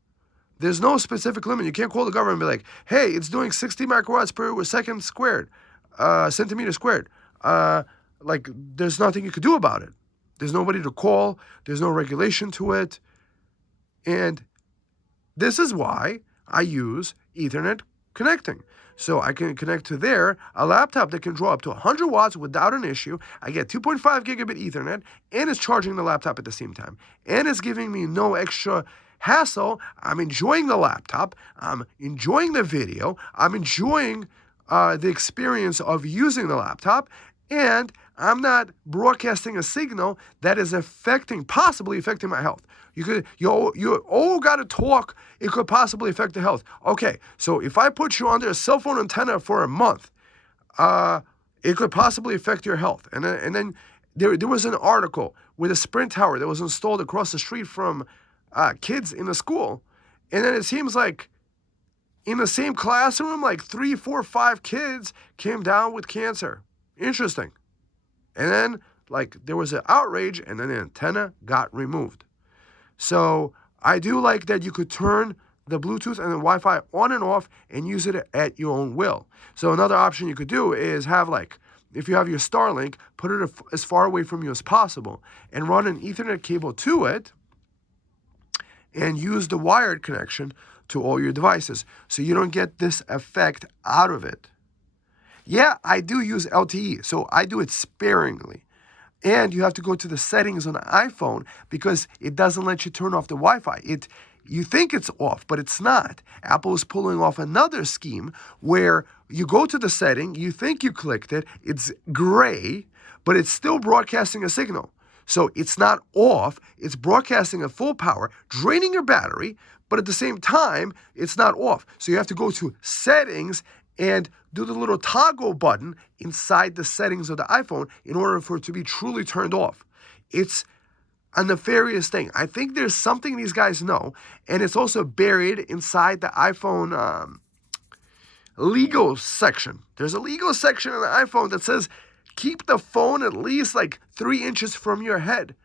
There's no specific limit. You can't call the government and be like, hey, it's doing 60 microwatts per second squared, centimeter squared. Like, there's nothing you could do about it. There's nobody to call. There's no regulation to it. And this is why I use Ethernet connecting. So I can connect to there a laptop that can draw up to 100 watts without an issue. I get 2.5 gigabit Ethernet, and it's charging the laptop at the same time. And it's giving me no extra hassle. I'm enjoying the laptop. I'm enjoying the video. I'm enjoying the experience of using the laptop. And I'm not broadcasting a signal that is possibly affecting my health. You all got to talk. It could possibly affect the health. Okay, so if I put you under a cell phone antenna for a month, it could possibly affect your health. And then there was an article with a Sprint tower that was installed across the street from kids in the school. And then it seems like in the same classroom, like 3, 4, 5 kids came down with cancer. Interesting. And then, like, there was an outrage, and then the antenna got removed. So I do like that you could turn the Bluetooth and the Wi-Fi on and off and use it at your own will. So another option you could do is have, like, if you have your Starlink, put it as far away from you as possible and run an Ethernet cable to it and use the wired connection to all your devices so you don't get this effect out of it. Yeah, I do use LTE, so I do it sparingly. And you have to go to the settings on the iPhone because it doesn't let you turn off the Wi-Fi. You think it's off, but it's not. Apple is pulling off another scheme where you go to the setting, you think you clicked it, it's gray, but it's still broadcasting a signal. So it's not off, it's broadcasting at full power, draining your battery, but at the same time, it's not off. So you have to go to settings and do the little toggle button inside the settings of the iPhone in order for it to be truly turned off. It's a nefarious thing. I think there's something these guys know, and it's also buried inside the iPhone legal section. There's a legal section in the iPhone that says keep the phone at least like 3 inches from your head.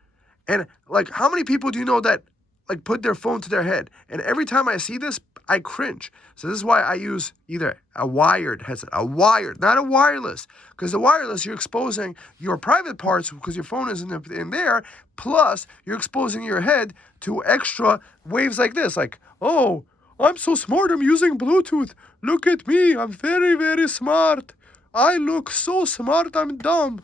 And like, how many people do you know that like put their phone to their head? And every time I see this, I cringe. So this is why I use either a wired headset, not a wireless, because the wireless, you're exposing your private parts because your phone is in there, plus you're exposing your head to extra waves like this, like, oh, I'm so smart, I'm using Bluetooth. Look at me, I'm very, very smart. I look so smart, I'm dumb.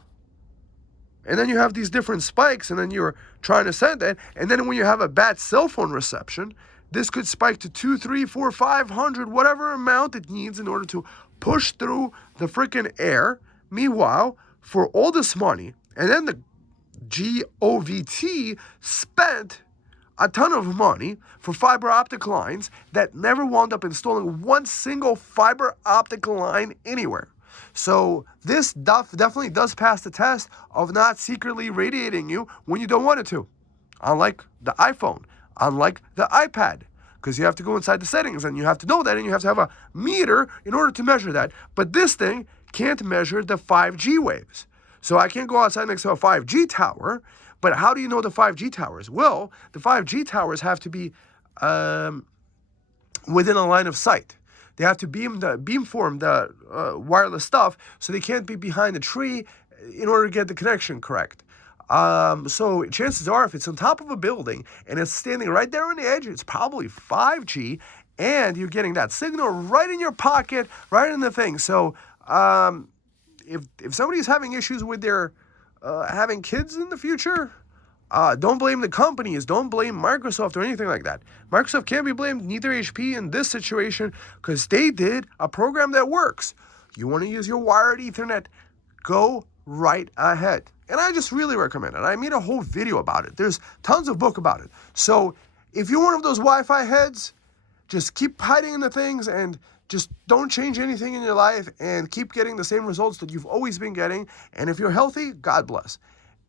And then you have these different spikes, and then you're trying to send it. And then when you have a bad cell phone reception, this could spike to 2, 3, 4, 500, whatever amount it needs in order to push through the freaking air. Meanwhile, for all this money, and then the GOVT spent a ton of money for fiber optic lines that never wound up installing one single fiber optic line anywhere. So this definitely does pass the test of not secretly radiating you when you don't want it to. Unlike the iPhone, unlike the iPad, because you have to go inside the settings and you have to know that, and you have to have a meter in order to measure that. But this thing can't measure the 5G waves. So I can't go outside next to a 5G tower. But how do you know the 5G towers? Well, the 5G towers have to be within a line of sight. They have to beamform the wireless stuff, so they can't be behind a tree in order to get the connection correct. So chances are, if it's on top of a building and it's standing right there on the edge, it's probably 5G, and you're getting that signal right in your pocket, right in the thing. So if somebody's having issues with their having kids in the future, don't blame the companies. Don't blame Microsoft or anything like that. Microsoft can't be blamed, neither HP in this situation, because they did a program that works. You want to use your wired Ethernet, go right ahead. And I just really recommend it. I made a whole video about it. There's tons of book about it. So if you're one of those Wi-Fi heads, just keep hiding in the things and just don't change anything in your life and keep getting the same results that you've always been getting. And if you're healthy, God bless.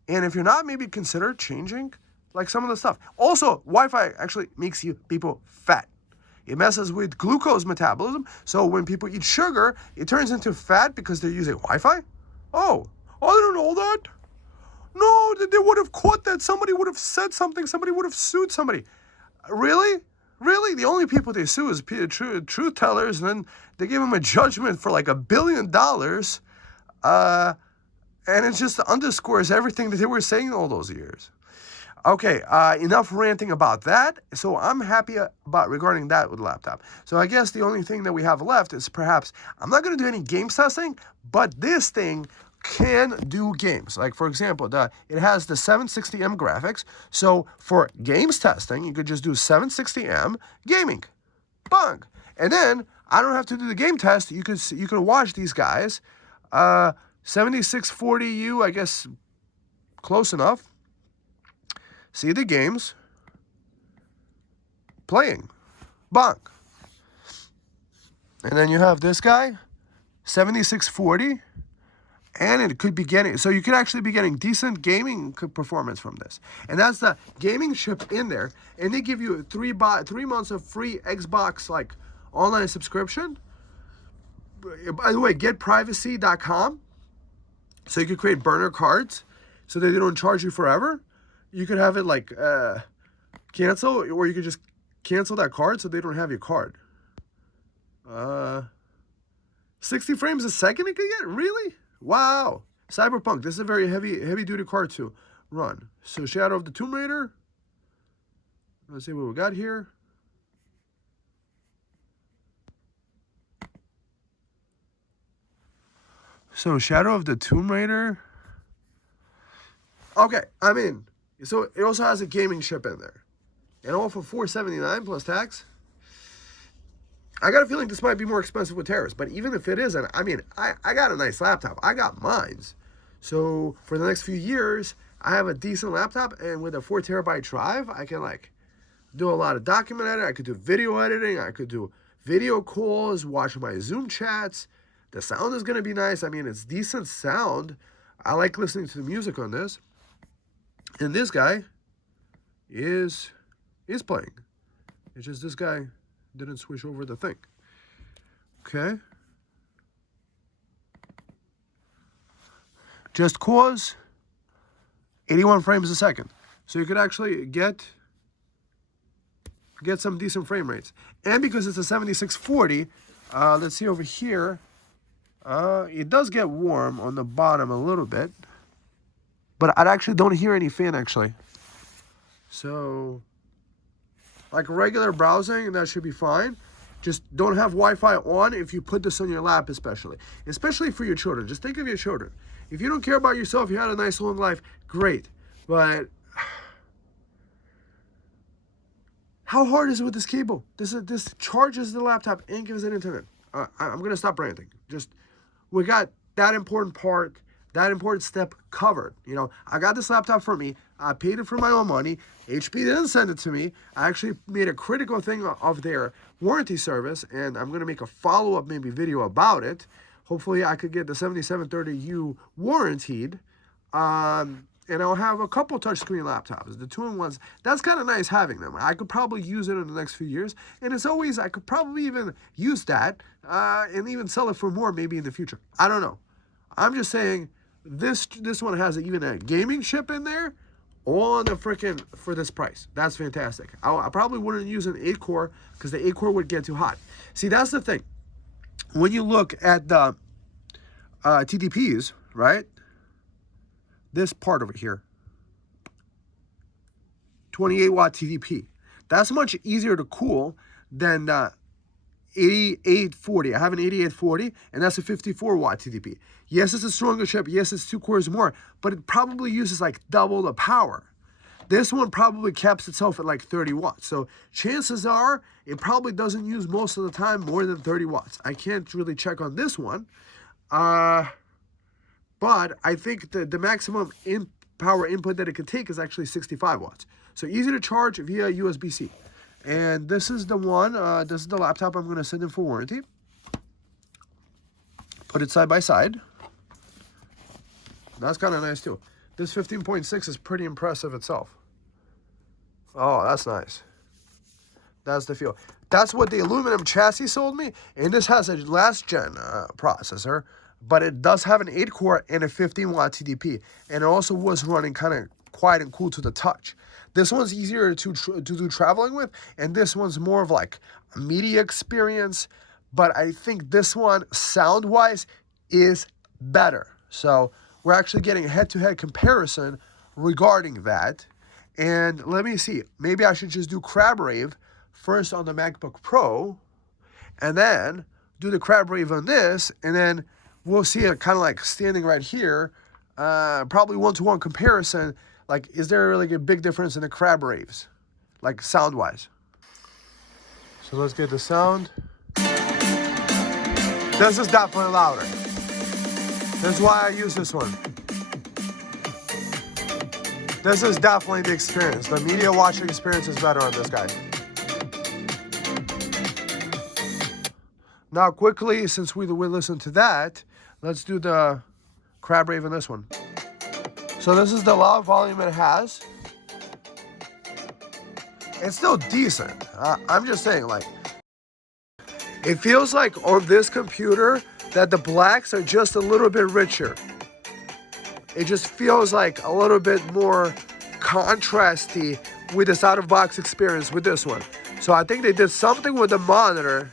And if you're not, maybe consider changing like some of the stuff. Also, Wi-Fi actually makes people fat. It messes with glucose metabolism. So when people eat sugar, it turns into fat because they're using Wi-Fi. Oh, I didn't know that. No, they would have caught that. Somebody would have said something. Somebody would have sued somebody. Really? Really? The only people they sue is truth tellers, and then they give them a judgment for like $1 billion. And it just underscores everything that they were saying all those years. Okay, enough ranting about that. So I'm happy about regarding that with the laptop. So I guess the only thing that we have left is perhaps, I'm not going to do any games testing, but this thing can do games. Like, for example, it has the 760M graphics. So for games testing, you could just do 760M gaming. Bang. And then I don't have to do the game test. You could watch these guys. 7640U, I guess, close enough. See the games playing. Bang. And then you have this guy, 7640. And it could be getting, so you could actually be getting decent gaming performance from this. And that's the gaming chip in there. And they give you 3 months of free Xbox like online subscription. By the way, getprivacy.com. So you could create burner cards so that they don't charge you forever. You could have it like cancel, or you could just cancel that card so they don't have your card. 60 frames a second it could get? Really? Wow. Cyberpunk. This is a very heavy duty card to run. So Shadow of the Tomb Raider. Let's see what we got here. So Shadow of the Tomb Raider. Okay, I mean, so it also has a gaming chip in there. And all for $479 plus tax. I got a feeling this might be more expensive with tariffs, but even if it isn't, I mean, I got a nice laptop. I got mines. So for the next few years, I have a decent laptop, and with a 4 terabyte drive, I can like do a lot of document editing. I could do video editing. I could do video calls, watch my Zoom chats. The sound is going to be nice. I mean, it's decent sound. I like listening to the music on this. And this guy is playing. It's just this guy didn't switch over the thing. Okay. Just cause 81 frames a second. So you could actually get some decent frame rates. And because it's a 7640, let's see over here, it does get warm on the bottom a little bit. But I actually don't hear any fan actually. So like regular browsing, that should be fine. Just don't have Wi-Fi on if you put this on your lap, especially for your children. Just think of your children. If you don't care about yourself, you had a nice long life, great. But how hard is it with this cable? This charges the laptop and gives it internet. I'm gonna stop ranting. Just we got that important part, that important step covered. You know, I got this laptop for me. I paid it for my own money. HP didn't send it to me. I actually made a critical thing of their warranty service, and I'm going to make a follow-up maybe video about it. Hopefully, I could get the 7730U warranted, and I'll have a couple touchscreen laptops, the 2-in-1s. That's kind of nice having them. I could probably use it in the next few years, and as always, I could probably even use that and even sell it for more maybe in the future. I don't know. I'm just saying this one has even a gaming chip in there. All on the freaking for this price. That's fantastic. I probably wouldn't use an 8-core because the 8-core would get too hot. See, that's the thing. When you look at the TDPs, right? This part over here, 28-watt TDP. That's much easier to cool than 8840. I have an 8840, and that's a 54-watt TDP. Yes, it's a stronger chip. Yes, it's 2 cores more, but it probably uses like double the power. This one probably caps itself at like 30 watts. So chances are it probably doesn't use most of the time more than 30 watts. I can't really check on this one. But I think the maximum power input that it could take is actually 65 watts. So easy to charge via USB-C. And this is the one, this is the laptop I'm going to send in for warranty. Put it side by side. That's kind of nice too. This 15.6 is pretty impressive itself. Oh, that's nice. That's the feel. That's what the aluminum chassis sold me. And this has a last gen processor, but it does have an 8-core and a 15-watt TDP. And it also was running kind of quiet and cool to the touch. This one's easier to do traveling with, and this one's more of like a media experience. But I think this one, sound-wise, is better. So we're actually getting a head-to-head comparison regarding that. And let me see. Maybe I should just do Crab Rave first on the MacBook Pro, and then do the Crab Rave on this, and then we'll see it kind of like standing right here. Probably one-to-one comparison. Like, is there like a big difference in the Crab Raves, like sound-wise? So let's get the sound. This is definitely louder. That's why I use this one. This is definitely the experience. The media watching experience is better on this guy. Now, quickly, since we listened to that, let's do the Crab Rave on this one. So this is the loud volume it has. It's still decent. I'm just saying, like, it feels like on this computer that the blacks are just a little bit richer. It just feels like a little bit more contrasty with this out-of-box experience with this one. So I think they did something with the monitor.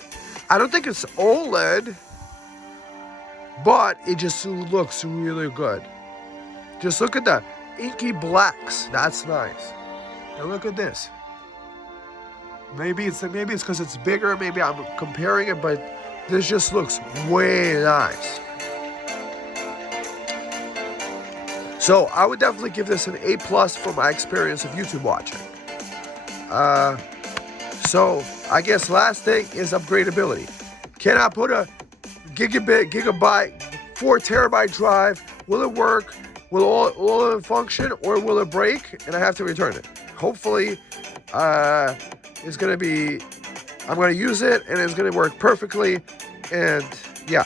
I don't think it's OLED, but it just looks really good. Just look at the inky blacks. That's nice. And look at this. Maybe it's because it's bigger. Maybe I'm comparing it, but this just looks way nice. So I would definitely give this an A+ for my experience of YouTube watching. So I guess last thing is upgradability. Can I put a gigabyte, 4 terabyte drive? Will it work? Will all of it function, or will it break and I have to return it? Hopefully, it's gonna be. I'm gonna use it and it's gonna work perfectly. And yeah.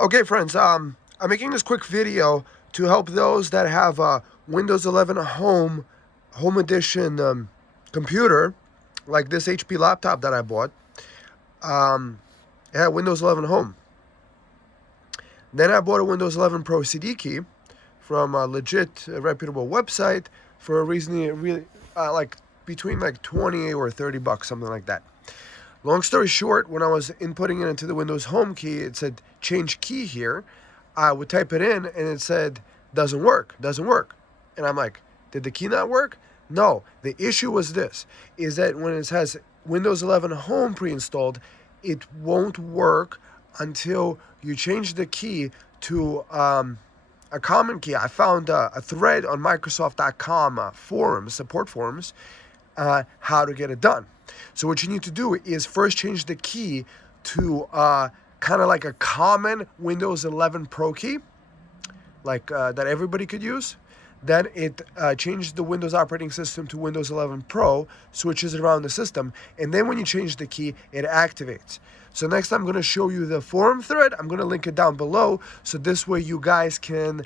Okay, friends. I'm making this quick video to help those that have a Windows 11 Home Edition computer, like this HP laptop that I bought. It had Windows 11 Home. Then I bought a Windows 11 Pro CD key from a legit, reputable website for a reason, really like between like 20 or 30 bucks, something like that. Long story short, when I was inputting it into the Windows Home key, it said change key here. I would type it in and it said doesn't work. And I'm like, did the key not work? No, the issue was this, is that when it has Windows 11 Home pre-installed, it won't work until you change the key to a common key. I found a thread on Microsoft.com forums, support forums, how to get it done. So what you need to do is first change the key to kind of like a common Windows 11 Pro key, like that everybody could use. Then it changes the Windows operating system to Windows 11 Pro, switches around the system, and then when you change the key, it activates. So next I'm going to show you the forum thread. I'm going to link it down below, so this way you guys can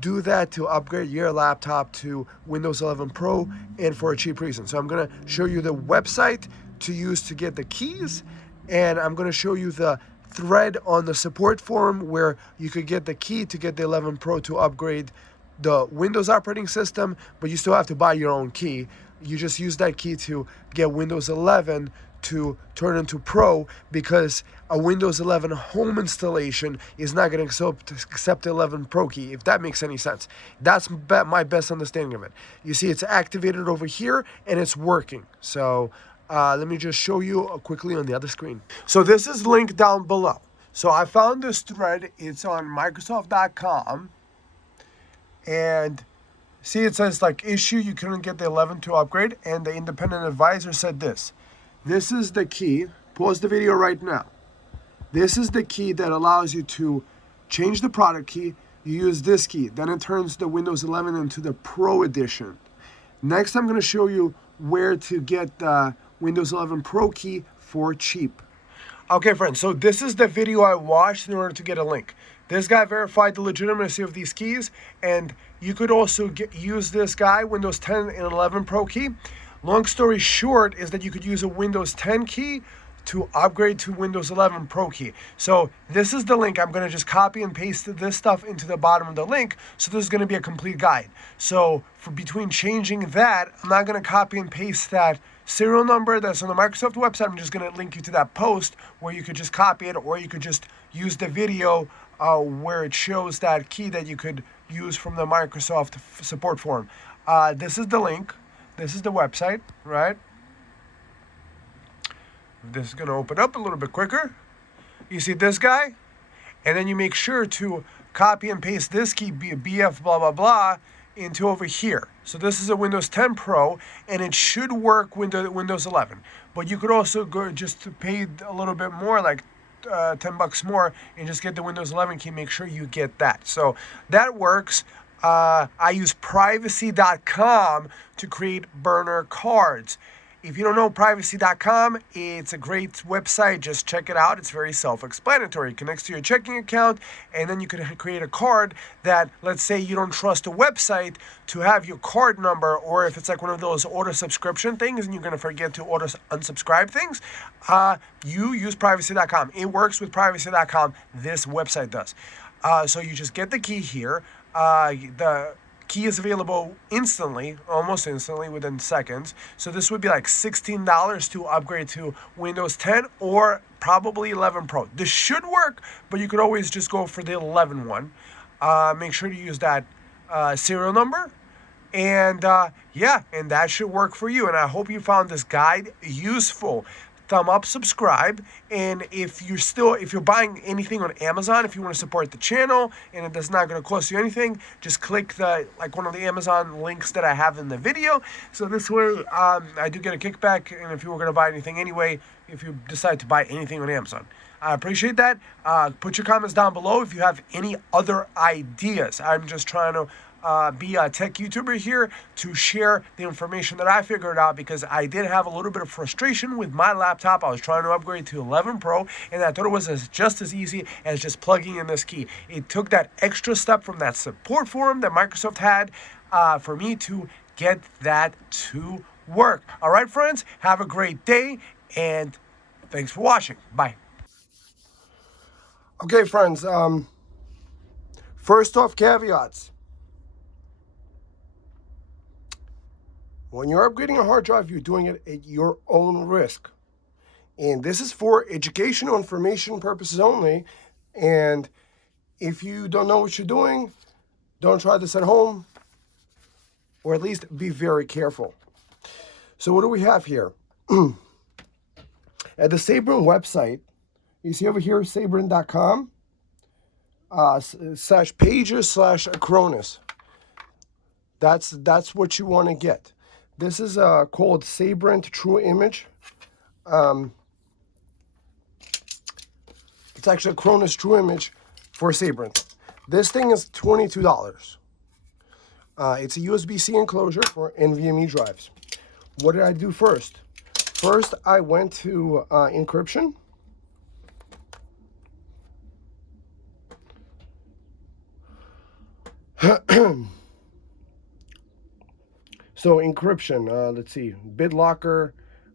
do that to upgrade your laptop to Windows 11 Pro and for a cheap reason. So I'm going to show you the website to use to get the keys, and I'm going to show you the thread on the support forum where you could get the key to get the 11 Pro to upgrade the Windows operating system, but you still have to buy your own key. You just use that key to get Windows 11 to turn into Pro, because a Windows 11 Home installation is not going to accept the 11 Pro key, if that makes any sense. That's my best understanding of it. You see it's activated over here and it's working. So let me just show you quickly on the other screen. So this is linked down below. So I found this thread. It's on Microsoft.com. And see, it says like issue, you couldn't get the 11 to upgrade, and the independent advisor said this is the key. Pause the video right now. This is the key that allows you to change the product key. You use this key, then it turns the Windows 11 into the Pro edition. Next, I'm going to show you where to get the Windows 11 Pro key for cheap. Okay, friends, so this is the video I watched in order to get a link. This guy verified the legitimacy of these keys, and you could also use this guy, Windows 10 and 11 Pro key. Long story short is that you could use a Windows 10 key to upgrade to Windows 11 Pro key. So this is the link. I'm going to just copy and paste this stuff into the bottom of the link. So this is going to be a complete guide. So for between changing that, I'm not going to copy and paste that serial number that's on the Microsoft website. I'm just going to link you to that post where you could just copy it, or you could just use the video where it shows that key that you could use from the Microsoft support forum. This is the link. This is the website, right? This is going to open up a little bit quicker. You see this guy? And then you make sure to copy and paste this key, BF blah, blah, blah, into over here. So this is a Windows 10 Pro, and it should work Windows 11. But you could also go just to pay a little bit more, like 10 bucks more, and just get the Windows 11 key. Make sure you get that. So that works. I use privacy.com to create burner cards. If you don't know privacy.com, it's a great website. Just check it out. It's very self-explanatory. It connects to your checking account, and then you can create a card that, let's say you don't trust a website to have your card number, or if it's like one of those auto subscription things and you're going to forget to auto unsubscribe things, you use privacy.com. It works with privacy.com. This website does. So you just get the key here. The key is available instantly, almost instantly, within seconds. So this would be like $16 to upgrade to Windows 10 or probably 11 Pro. This should work, but you could always just go for the 11 one. Make sure to use that serial number. And yeah, and that should work for you. And I hope you found this guide useful. thumb up, subscribe. And if you're buying anything on Amazon, if you want to support the channel and it's not going to cost you anything, just click one of the Amazon links that I have in the video. So this way, I do get a kickback. And if you were going to buy anything anyway, if you decide to buy anything on Amazon, I appreciate that. Put your comments down below if you have any other ideas. I'm just trying to be a tech YouTuber here to share the information that I figured out, because I did have a little bit of frustration with my laptop. I was trying to upgrade to 11 Pro, and I thought it was just as easy as just plugging in this key. It took that extra step from that support forum that Microsoft had for me to get that to work. All right, friends, have a great day, and thanks for watching. Bye. Okay, friends, first off, caveats. When you're upgrading a hard drive, you're doing it at your own risk. And this is for educational information purposes only. And if you don't know what you're doing, don't try this at home, or at least be very careful. So what do we have here? At the Sabrin website, you see over here, sabrin.com /pages/Acronis. That's what you want to get. This is called Sabrin True Image. It's actually Acronis True Image for Sabrin. This thing is $22. It's a USB-C enclosure for NVMe drives. What did I do first? First, I went to encryption. So encryption, let's see, BitLocker,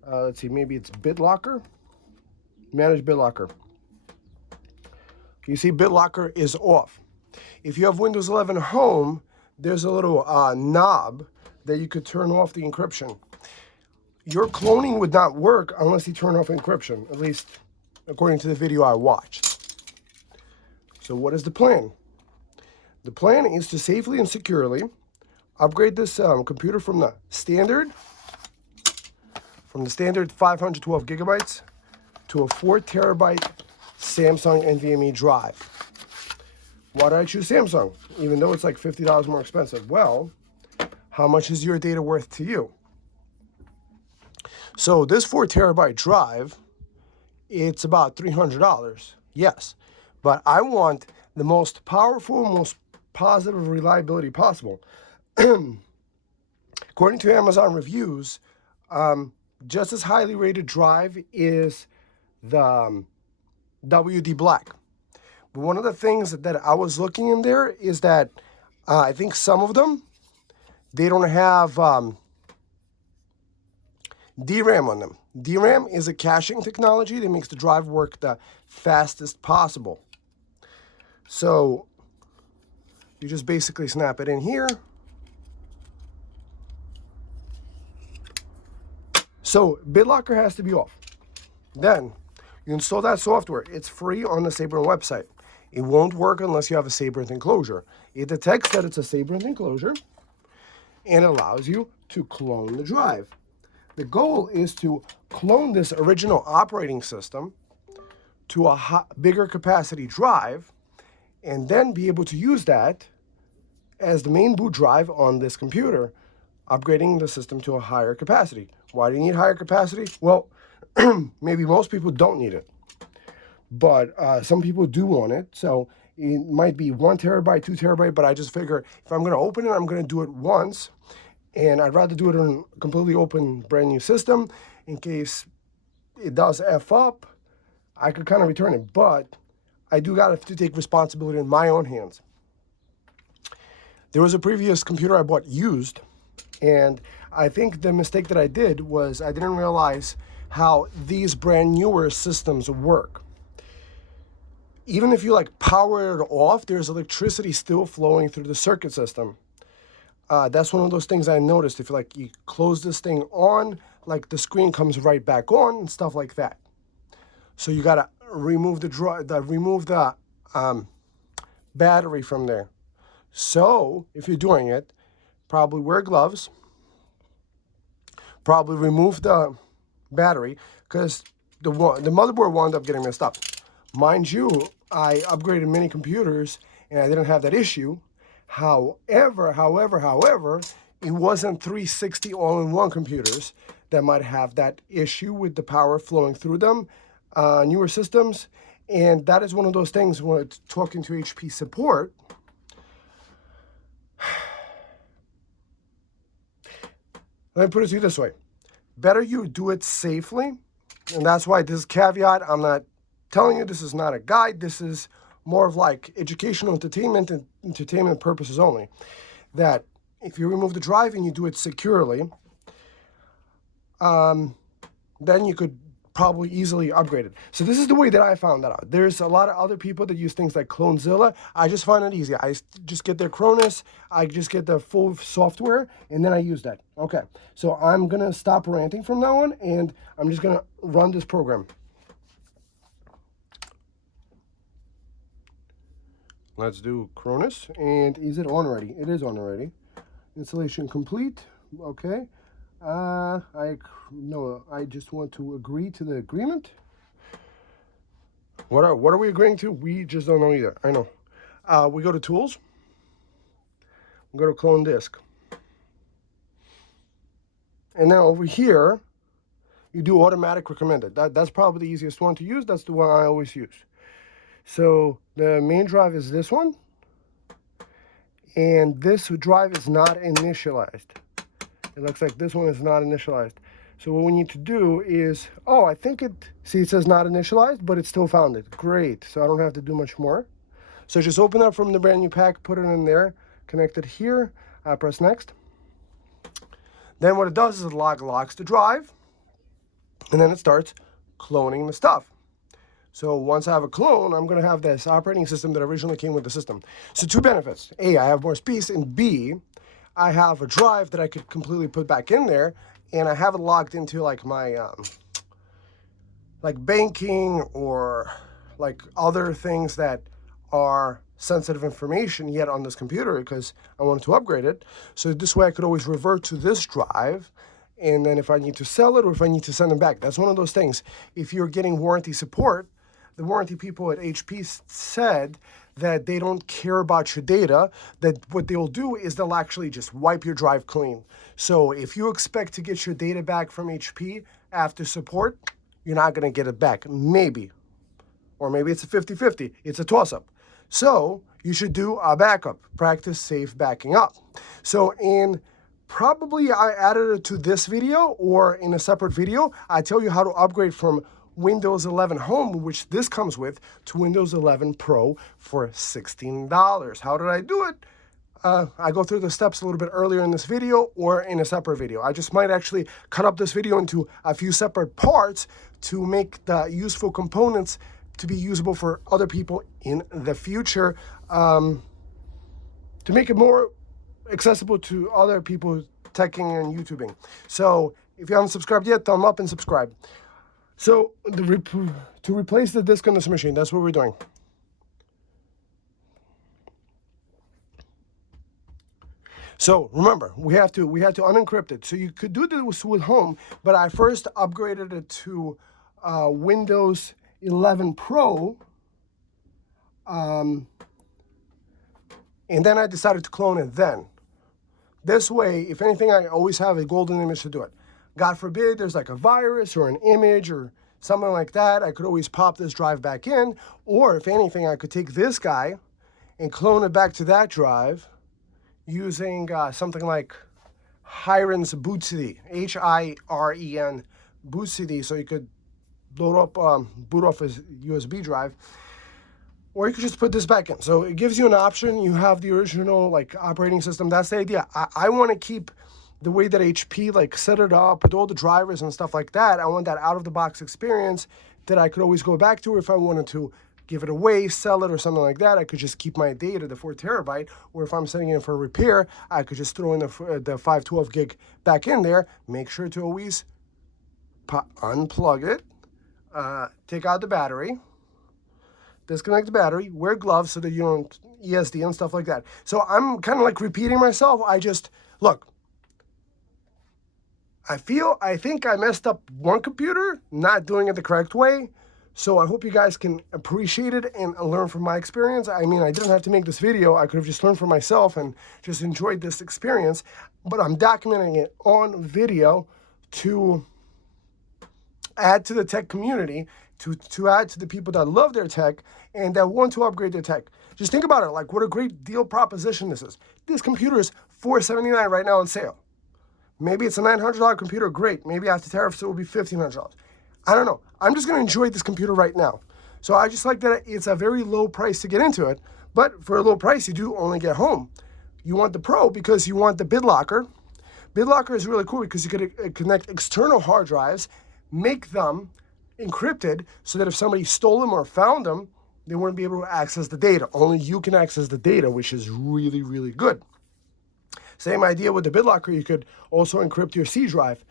let's see, maybe it's BitLocker, manage BitLocker. You see BitLocker is off. If you have Windows 11 Home, there's a little knob that you could turn off the encryption. Your cloning would not work unless you turn off encryption, at least according to the video I watched. So what is the plan? The plan is to safely and securely upgrade this computer from the standard 512 gigabytes to a 4 terabyte Samsung NVMe drive. Why did I choose Samsung, even though it's like $50 more expensive? Well, how much is your data worth to you? So this 4 terabyte drive, it's about $300, yes. But I want the most powerful, most positive reliability possible. According to Amazon reviews, just as highly rated drive is the WD Black. But one of the things that I was looking in there is that I think some of them, they don't have DRAM on them. DRAM is a caching technology that makes the drive work the fastest possible. So you just basically snap it in here. So BitLocker has to be off. Then you install that software. It's free on the Sabrin website. It won't work unless you have a Sabrin enclosure. It detects that it's a Sabrin enclosure and allows you to clone the drive. The goal is to clone this original operating system to a bigger capacity drive, and then be able to use that as the main boot drive on this computer, upgrading the system to a higher capacity. Why do you need higher capacity? Well, maybe most people don't need it, but some people do want it. So it might be 1 terabyte, 2 terabyte, but I just figure if I'm going to open it, I'm going to do it once, and I'd rather do it on a completely open, brand new system in case it does F up. I could kind of return it, but I do got to take responsibility in my own hands. There was a previous computer I bought used, and I think the mistake that I did was I didn't realize how these brand newer systems work. Even if you power it off, there's electricity still flowing through the circuit system. That's one of those things I noticed. If you close this thing on, the screen comes right back on and stuff like that. So you gotta remove the battery from there. So if you're doing it, probably wear gloves. Probably remove the battery, because the motherboard wound up getting messed up. Mind you, I upgraded many computers and I didn't have that issue. However, it wasn't 360 all-in-one computers that might have that issue with the power flowing through them, newer systems. And that is one of those things when it's talking to HP support. Let me put it to you this way. Better you do it safely. And that's why this caveat, I'm not telling you this is not a guide. This is more of like educational entertainment and entertainment purposes only. That if you remove the drive and you do it securely, then you could probably easily upgrade it. So this is the way that I found that out. There's a lot of other people that use things like Clonezilla. I just find it easy. I just get their Cronus, I just get the full software, and then I use that. Okay, so I'm gonna stop ranting from now on, and I'm just gonna run this program. Let's do Cronus, and is it on already? It is on already. Installation complete. Okay. I just want to agree to the agreement. What are we agreeing to? We just don't know either. I know. We go to Tools. We go to Clone Disk. And now over here, you do automatic recommended. That's probably the easiest one to use. That's the one I always use. So the main drive is this one. And this drive is not initialized. It looks like this one is not initialized. So what we need to do is, I think see it says not initialized, but it still found it. Great, so I don't have to do much more. So just open up from the brand new pack, put it in there, connect it here, press next. Then what it does is it locks the drive, and then it starts cloning the stuff. So once I have a clone, I'm gonna have this operating system that originally came with the system. So two benefits: A, I have more space, and B, I have a drive that I could completely put back in there, and I have it logged into like my like banking or like other things that are sensitive information yet on this computer because I wanted to upgrade it. So this way I could always revert to this drive, and then if I need to sell it or if I need to send it back, that's one of those things. If you're getting warranty support, the warranty people at HP said that they don't care about your data, that what they'll do is they'll actually just wipe your drive clean. So if you expect to get your data back from HP after support, you're not gonna get it back, maybe. Or maybe it's a 50-50, it's a toss-up. So you should do a backup, practice safe backing up. So probably I added it to this video or in a separate video, I tell you how to upgrade from Windows 11 Home, which this comes with, to Windows 11 Pro for $16. How did I do it? I go through the steps a little bit earlier in this video or in a separate video. I just might actually cut up this video into a few separate parts to make the useful components to be usable for other people in the future, to make it more accessible to other people teching and YouTubing. So if you haven't subscribed yet, thumb up and subscribe. So to replace the disk on this machine, that's what we're doing. So remember, we had to unencrypt it. So you could do this with Home, but I first upgraded it to Windows 11 Pro, and then I decided to clone it then. This way, if anything, I always have a golden image to do it. God forbid there's like a virus or an image or something like that, I could always pop this drive back in, or if anything, I could take this guy and clone it back to that drive using something like Hiren's boot CD, Hiren boot CD, so you could load up, boot off his USB drive, or you could just put this back in. So it gives you an option. You have the original like operating system. That's the idea. I want to keep the way that HP like set it up with all the drivers and stuff like that. I want that out of the box experience that I could always go back to if I wanted to give it away, sell it, or something like that. I could just keep my data, the 4 terabyte, or if I'm sending it for repair, I could just throw in the 512 gig back in there. Make sure to always unplug it, take out the battery, disconnect the battery, wear gloves so that you don't ESD and stuff like that. So I'm kind of like repeating myself. I think I messed up one computer, not doing it the correct way. So I hope you guys can appreciate it and learn from my experience. I mean, I didn't have to make this video. I could have just learned for myself and just enjoyed this experience. But I'm documenting it on video to add to the tech community, to add to the people that love their tech and that want to upgrade their tech. Just think about it, like what a great deal proposition this is. This computer is $479 right now on sale. Maybe it's a $900 computer, great. Maybe after tariffs it will be $1,500. I don't know. I'm just gonna enjoy this computer right now. So I just like that it's a very low price to get into it, but for a low price you do only get home. You want the Pro because you want the BitLocker. BitLocker is really cool because you could connect external hard drives, make them encrypted so that if somebody stole them or found them, they wouldn't be able to access the data. Only you can access the data, which is really, really good. Same idea with the BitLocker. You could also encrypt your C drive.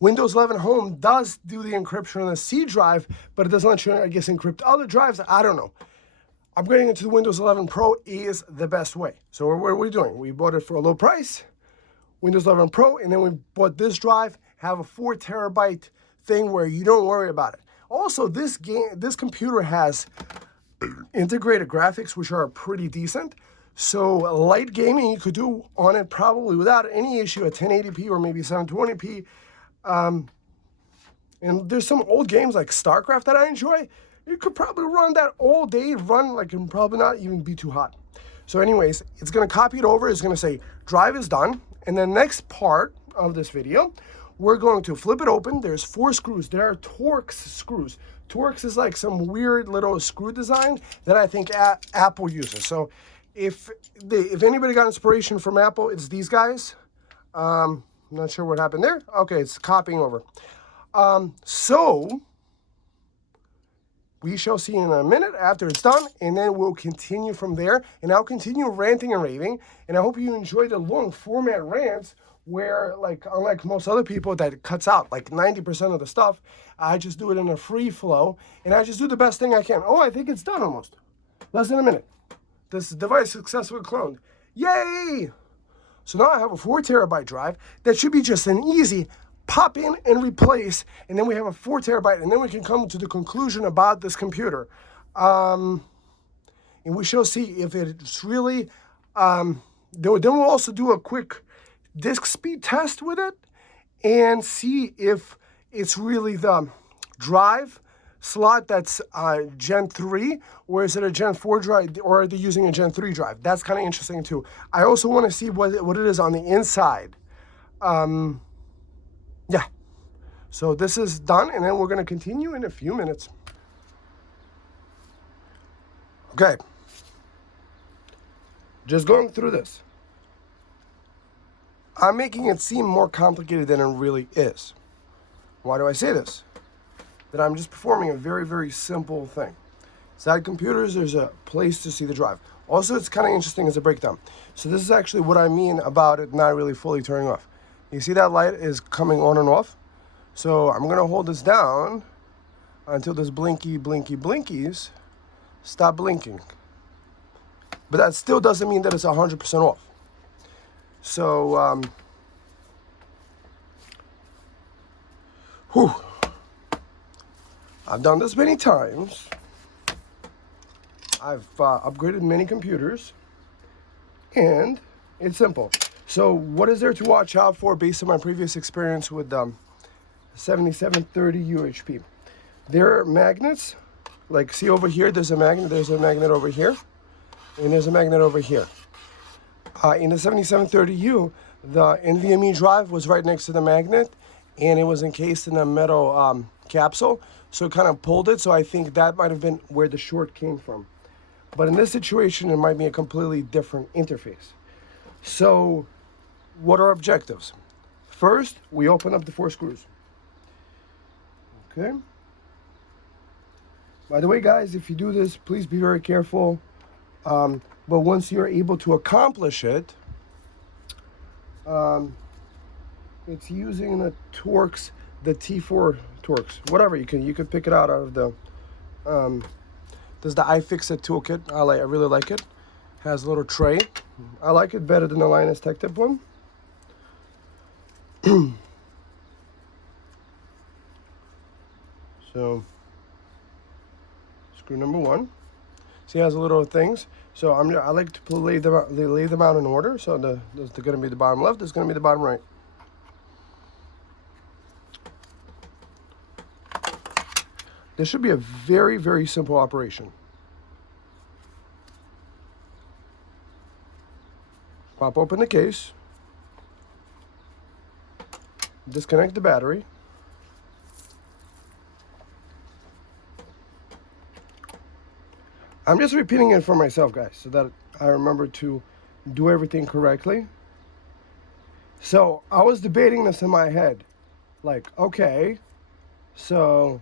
Windows 11 Home does do the encryption on the C drive, but it doesn't let you, I guess, encrypt other drives. I don't know. Upgrading it to the Windows 11 Pro is the best way. So what are we doing? We bought it for a low price, Windows 11 Pro, and then we bought this drive, have a 4 terabyte thing where you don't worry about it. Also, this computer has integrated graphics, which are pretty decent. So light gaming you could do on it probably without any issue at 1080p or maybe 720p. And there's some old games like StarCraft that I enjoy. You could probably run that all day, and probably not even be too hot. So anyways, it's gonna copy it over. It's gonna say drive is done. And the next part of this video, we're going to flip it open. There's 4 screws. There are Torx screws. Torx is like some weird little screw design that I think Apple uses. So if anybody got inspiration from Apple, it's these guys. I'm not sure what happened there. Okay, it's copying over. So we shall see in a minute after it's done, and then we'll continue from there. And I'll continue ranting and raving. And I hope you enjoy the long format rants where, like, unlike most other people that cuts out like 90% of the stuff, I just do it in a free flow, and I just do the best thing I can. Oh, I think it's done almost. Less than a minute. This device successfully cloned. Yay! So now I have a 4 terabyte drive that should be just an easy pop in and replace, and then we have a 4 terabyte, and then we can come to the conclusion about this computer. And we shall see if it's really, then we'll also do a quick disk speed test with it and see if it's really the drive slot that's Gen 3, or is it a Gen 4 drive, or are they using a Gen 3 drive? That's kind of interesting too. I also want to see what it is on the inside. Yeah. So this is done, and then we're going to continue in a few minutes. Okay. Just going through this. I'm making it seem more complicated than it really is. Why do I say this? That I'm just performing a very, very simple thing. Side computers, there's a place to see the drive. Also, it's kind of interesting as a breakdown. So this is actually what I mean about it not really fully turning off. You see that light is coming on and off? So I'm going to hold this down until this blinkies stop blinking. But that still doesn't mean that it's 100% off. So, I've done this many times. I've upgraded many computers, and it's simple. So what is there to watch out for based on my previous experience with 7730 UHP? There are magnets, like see over here, there's a magnet over here, and there's a magnet over here. In the 7730U, the NVMe drive was right next to the magnet, and it was encased in a metal capsule, so it kind of pulled it, so I think that might have been where the short came from. But in this situation, it might be a completely different interface. So, what are objectives? First, we open up the 4 screws. Okay? By the way, guys, if you do this, please be very careful. But once you're able to accomplish it, it's using the Torx, the T4 Torx, whatever you can pick it out of the. There's the iFixit toolkit. I really like it. Has a little tray. I like it better than the Linus Tech Tip one. So screw number 1. See, it has little things. So I like to lay them out in order. So this is going to be the bottom left. This is going to be the bottom right. This should be a very, very simple operation. Pop open the case. Disconnect the battery. I'm just repeating it for myself, guys, so that I remember to do everything correctly. So I was debating this in my head. Like, okay, so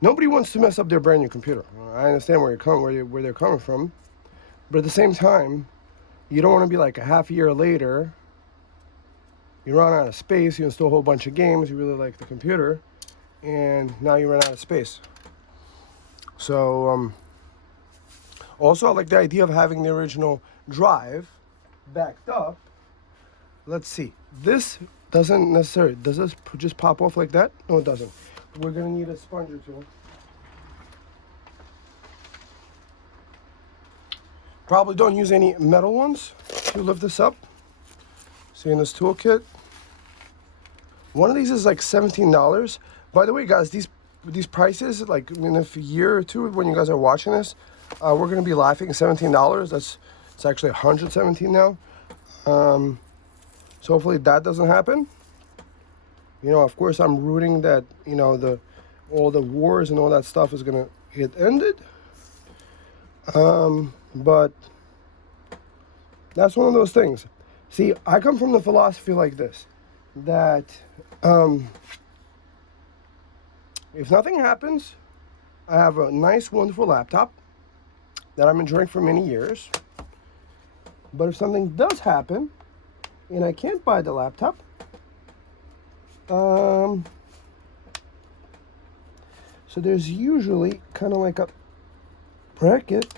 nobody wants to mess up their brand new computer. I understand where they're coming from. But at the same time, you don't want to be like a half a year later, you run out of space, you install a whole bunch of games, you really like the computer, and now you run out of space. So, also I like the idea of having the original drive backed up. Let's see. This doesn't necessarily, does this just pop off like that? No, it doesn't. We're gonna need a sponge or two. Probably don't use any metal ones to lift this up. See, in this toolkit, one of these is like $17. By the way, guys, these prices, like in a year or two, when you guys are watching this, we're gonna be laughing. $17. It's actually $117 now. So hopefully that doesn't happen. You know, of course, I'm rooting that, you know, all the wars and all that stuff is gonna get ended. But that's one of those things. See, I come from the philosophy like this, that if nothing happens, I have a nice, wonderful laptop that I'm enjoying for many years. But if something does happen and I can't buy the laptop, so there's usually kind of like a bracket.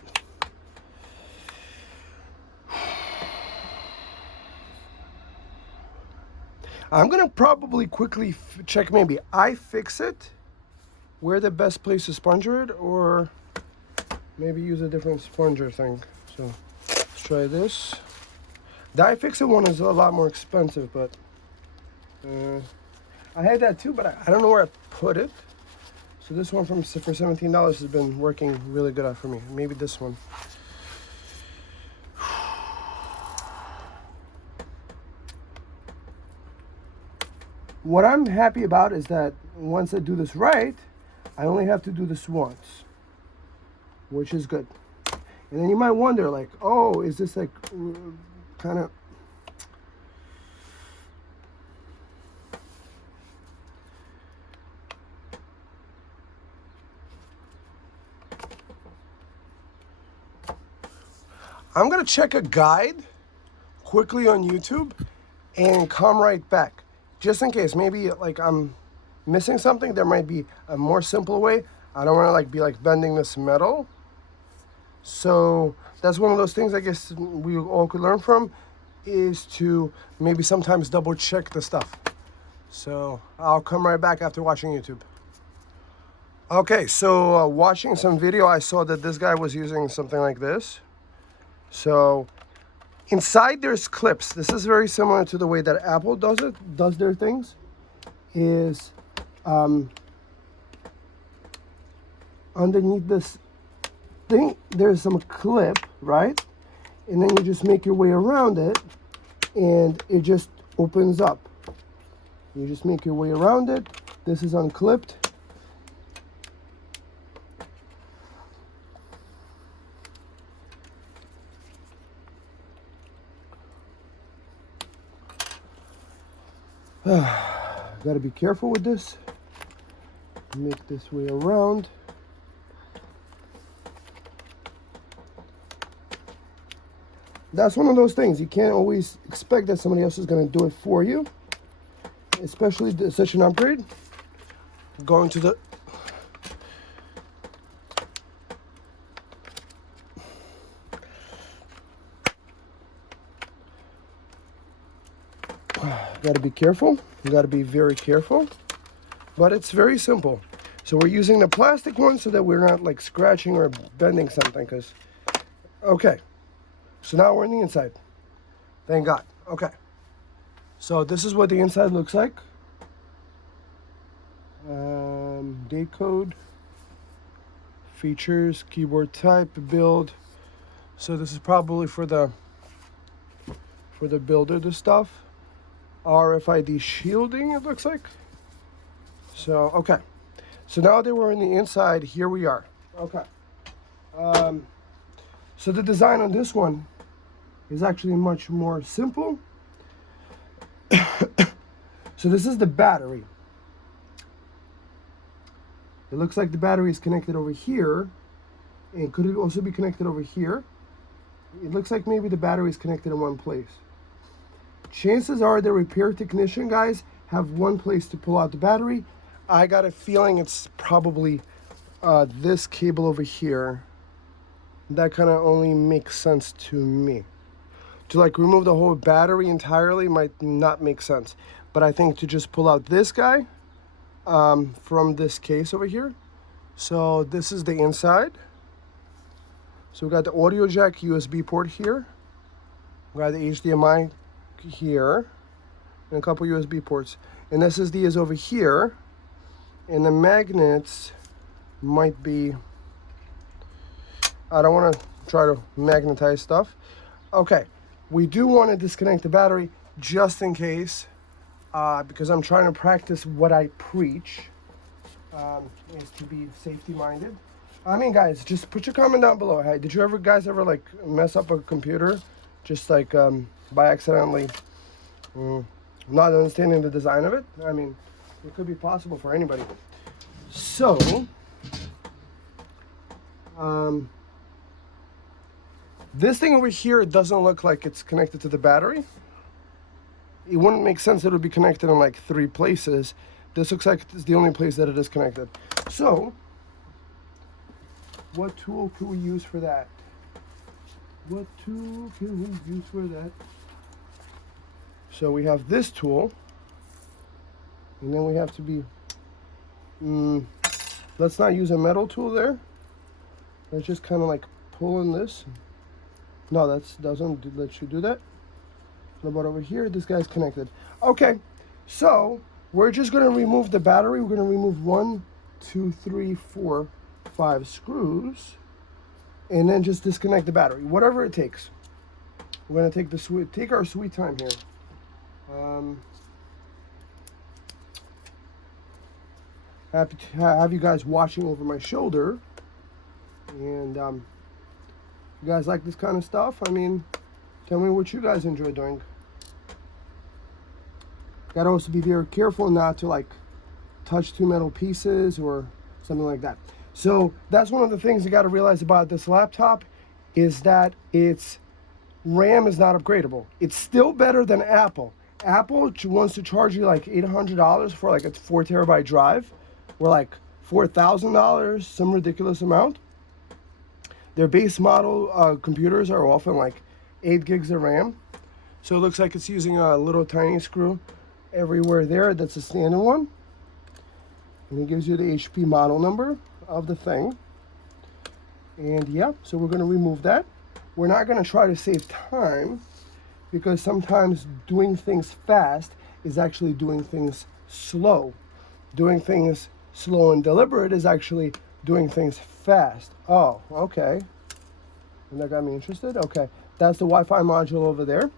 I'm gonna probably quickly check, maybe I fix it, where the best place to sponger it, or maybe use a different sponger thing. So let's try this. The iFixit one is a lot more expensive, but I had that too, but I don't know where I put it. So this one for $17 has been working really good out for me. Maybe this one. What I'm happy about is that once I do this right, I only have to do this once, which is good. And then you might wonder, like, oh, is this like kind of... I'm gonna check a guide quickly on YouTube and come right back. Just in case, maybe like I'm missing something, there might be a more simple way. I don't want to be bending this metal. So that's one of those things I guess we all could learn from, is to maybe sometimes double check the stuff. So I'll come right back after watching YouTube. Okay, so watching some video, I saw that this guy was using something like this. So inside there's clips. This is very similar to the way that Apple does their things. Is underneath this thing, there's some clip, right? And then you just make your way around it, and it just opens up. You just make your way around it. This is unclipped. Got to be careful with this. Make this way around. That's one of those things. You can't always expect that somebody else is going to do it for you, especially such an upgrade. Going to the... Got to be careful. You got to be very careful. but it's very simple. So we're using the plastic one so that we're not like scratching or bending something, because, okay. So now we're in the inside. Thank God. Okay. So this is what the inside looks like. Date code, features, keyboard type, build. So this is probably for the builder, the stuff. RFID shielding, it looks like. So, okay. So now that we're in the inside, here we are. Okay. So the design on this one is actually much more simple. So this is the battery. It looks like the battery is connected over here. And could it also be connected over here? It looks like maybe the battery is connected in one place. Chances are the repair technician guys have one place to pull out the battery. I got a feeling it's probably this cable over here. That kind of only makes sense to me. To like remove the whole battery entirely might not make sense. But I think to just pull out this guy from this case over here. So this is the inside. So we got the audio jack USB port here. We got the HDMI here. And a couple USB ports. And SSD is over here. And the magnets might be... I don't want to try to magnetize stuff. Okay, we do want to disconnect the battery just in case, because I'm trying to practice what I preach, is to be safety minded. I mean, guys, just put your comment down below. Hey, did you guys ever like mess up a computer, just like by accidentally, not understanding the design of it? I mean, it could be possible for anybody. So, this thing over here, it doesn't look like it's connected to the battery. It wouldn't make sense that it would be connected in like 3 places. This looks like it's the only place that it is connected. So, what tool can we use for that? What tool can we use for that? So we have this tool. And then we have to be... let's not use a metal tool there. Let's just kind of like pull in this. No, that doesn't let you do that. What about over here? This guy's connected. Okay, so we're just going to remove the battery. We're going to remove 1, 2, 3, 4, 5 screws, and then just disconnect the battery, whatever it takes. We're going to take our sweet time here. Happy to have you guys watching over my shoulder, and you guys like this kind of stuff? I mean, tell me what you guys enjoy doing. Gotta also be very careful not to like touch 2 metal pieces or something like that. So that's one of the things you gotta realize about this laptop, is that its RAM is not upgradable. It's still better than Apple. Apple wants to charge you like $800 for like a 4 terabyte drive, or like $4,000, some ridiculous amount. Their base model computers are often like 8 gigs of RAM. So it looks like it's using a little tiny screw everywhere there. That's a standard one. And it gives you the HP model number of the thing. And yeah, so we're going to remove that. We're not going to try to save time, because sometimes doing things fast is actually doing things slow. Doing things slow and deliberate is actually doing things fast. Oh, okay. And that got me interested. Okay, that's the Wi-Fi module over there.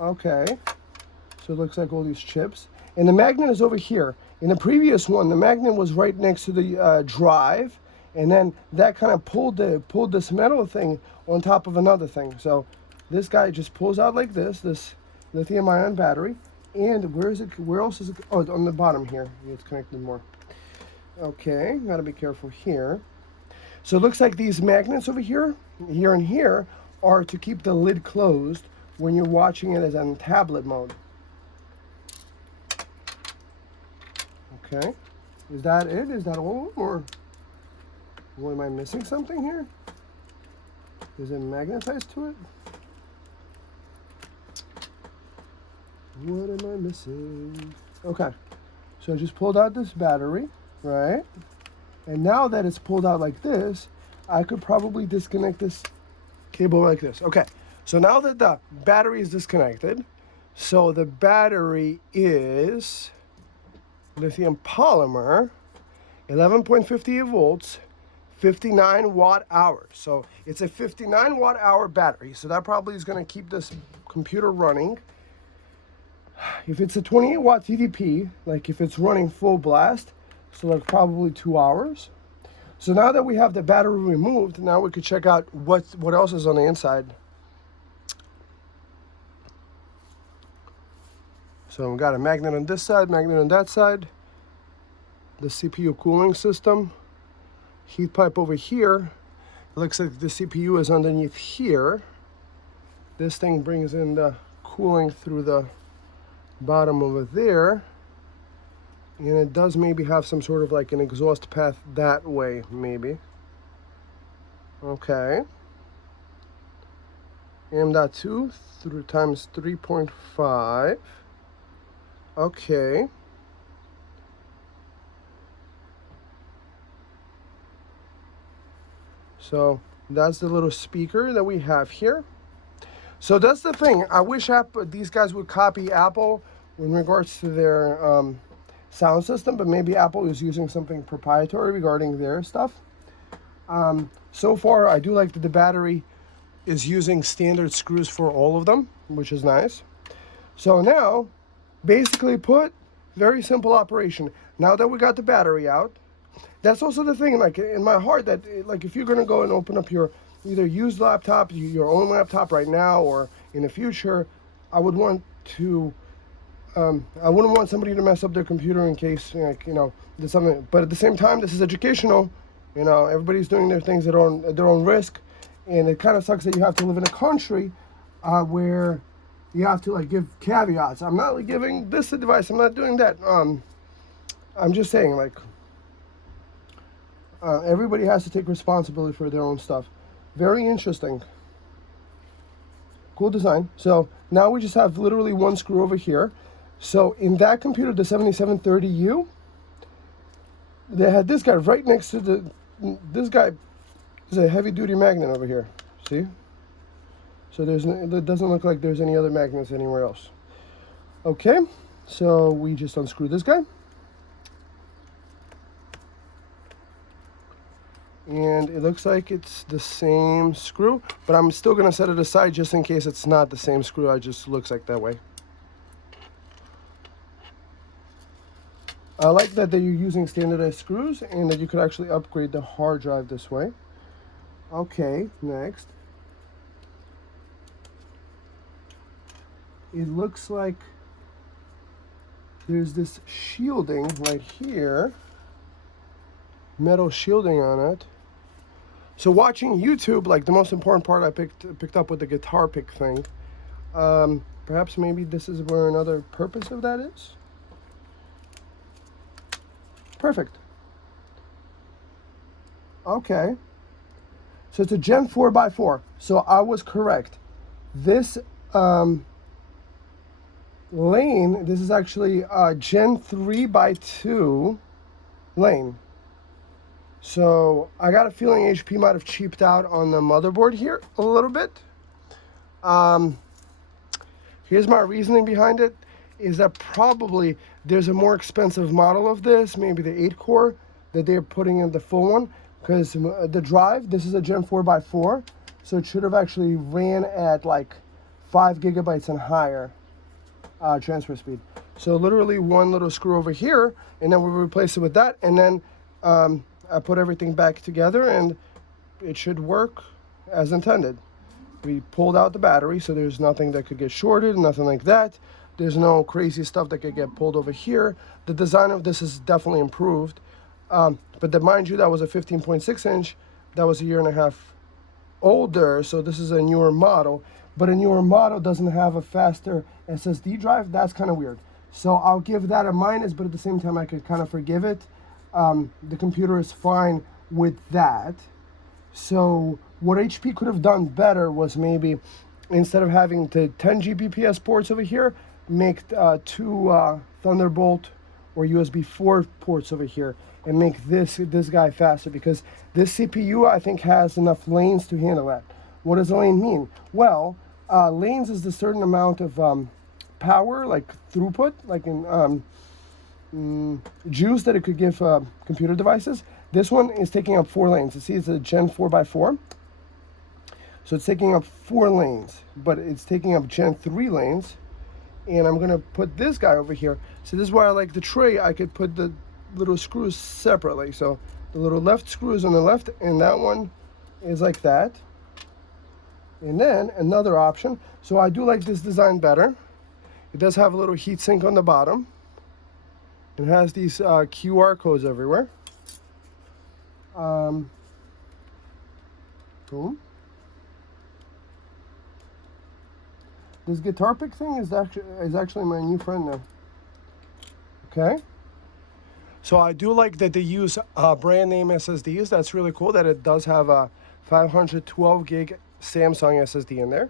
Okay, so it looks like all these chips. And the magnet is over here. In the previous one, the magnet was right next to the drive, and then that kind of pulled this metal thing on top of another thing. So this guy just pulls out like this lithium-ion battery. And where is it? Where else is it? Oh, on the bottom here. It's connected more. Okay, gotta be careful here. So it looks like these magnets over here, here and here, are to keep the lid closed when you're watching it as in tablet mode. Okay, is that it? Is that all of them, or am I missing something here? Is it magnetized to it? What am I missing? Okay, so I just pulled out this battery, right? And now that it's pulled out like this, I could probably disconnect this cable like this. Okay, so now that the battery is disconnected, so the battery is lithium polymer, 11.58 volts, 59 watt hours. So it's a 59 watt hour battery. So that probably is going to keep this computer running. If it's a 28 watt TDP, like if it's running full blast, so like probably 2 hours. So now that we have the battery removed, now we could check out what else is on the inside. So we got a magnet on this side, magnet on that side, the CPU cooling system, heat pipe over here. It looks like the CPU is underneath here. This thing brings in the cooling through the bottom over there. And it does maybe have some sort of like an exhaust path that way, maybe. Okay. M.2 through times 3.5. Okay. So that's the little speaker that we have here. So that's the thing. I wish these guys would copy Apple in regards to their sound system, but maybe Apple is using something proprietary regarding their stuff. So far, I do like that the battery is using standard screws for all of them, which is nice. So now, basically put, very simple operation. Now that we got the battery out, that's also the thing, like in my heart, that like if you're gonna go and open up your either used laptop, your own laptop right now or in the future, I would want to, I wouldn't want somebody to mess up their computer in case, like, you know, there's something. But at the same time, this is educational. You know, everybody's doing their things at their own risk, and it kind of sucks that you have to live in a country where you have to like give caveats. I'm not like giving this advice. I'm not doing that. I'm just saying, like, everybody has to take responsibility for their own stuff. Very interesting. Cool design. So now we just have literally one screw over here. So in that computer, the 7730U, they had this guy right next to this guy is a heavy duty magnet over here. See? So it doesn't look like there's any other magnets anywhere else. Okay, so we just unscrew this guy. And it looks like it's the same screw, but I'm still gonna set it aside just in case it's not the same screw. It just looks like that way. I like that you're using standardized screws and that you could actually upgrade the hard drive this way. Okay, next. It looks like there's this shielding right here, metal shielding on it. So watching YouTube, like the most important part I picked up with the guitar pick thing. Perhaps maybe this is where another purpose of that is. Perfect. Okay. So it's a Gen 4x4. So I was correct. This lane, this is actually a Gen 3x2 lane. So I got a feeling HP might have cheaped out on the motherboard here a little bit. Here's my reasoning behind it, is that probably there's a more expensive model of this, maybe the 8-core, that they're putting in the full one, because the drive, this is a Gen 4x4, so it should have actually ran at like 5 gigabytes and higher transfer speed. So literally one little screw over here, and then we replace it with that, and then I put everything back together, and it should work as intended. We pulled out the battery, so there's nothing that could get shorted, nothing like that. There's no crazy stuff that could get pulled over here. The design of this is definitely improved. But mind you, that was a 15.6 inch. That was a year and a half older, so this is a newer model. But a newer model doesn't have a faster SSD drive. That's kind of weird. So I'll give that a minus, but at the same time, I could kind of forgive it. The computer is fine with that. So what HP could have done better was maybe, instead of having the 10 Gbps ports over here, make two Thunderbolt or USB 4 ports over here and make this guy faster, because this CPU I think has enough lanes to handle that. What does a lane mean? Well, lanes is the certain amount of power, like throughput, like in juice that it could give computer devices. This one is taking up 4 lanes. You see, it's a Gen 4x4. So it's taking up 4 lanes, but it's taking up Gen 3 lanes. And I'm gonna put this guy over here. So this is why I like the tray. I could put the little screws separately. So the little left screws on the left, and that one is like that. And then another option. So I do like this design better. It does have a little heat sink on the bottom. It has these QR codes everywhere. Boom. This guitar pick thing is actually my new friend now. Okay. So I do like that they use brand name SSDs. That's really cool that it does have a 512 gig Samsung SSD in there.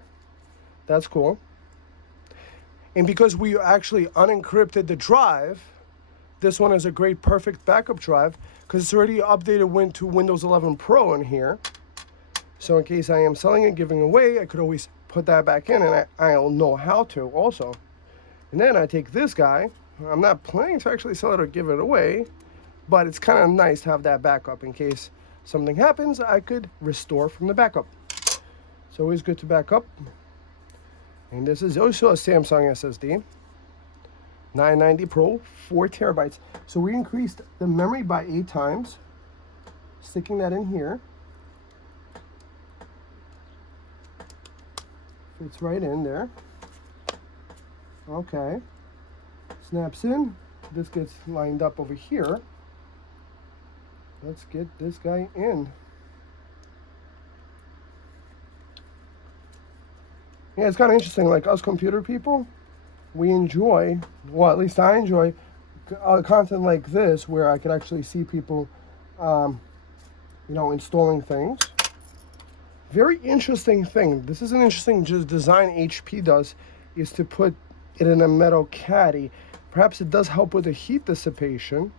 That's cool. And because we actually unencrypted the drive, this one is a great perfect backup drive because it's already updated to Windows 11 Pro in here. So in case I am selling it, giving away, I could always put that back in, and I'll know how to also. And then I take this guy. I'm not planning to actually sell it or give it away, but it's kind of nice to have that backup in case something happens. I could restore from the backup. It's always good to back up. And this is also a Samsung SSD, 990 Pro, 4 terabytes. So we increased the memory by 8 times, sticking that in here. Fits right in there. Okay. Snaps in. This gets lined up over here. Let's get this guy in. Yeah, it's kind of interesting. Like us computer people, we enjoy, well, at least I enjoy content like this where I could actually see people, installing things. Very interesting thing. This is an interesting design HP does, is to put it in a metal caddy. Perhaps it does help with the heat dissipation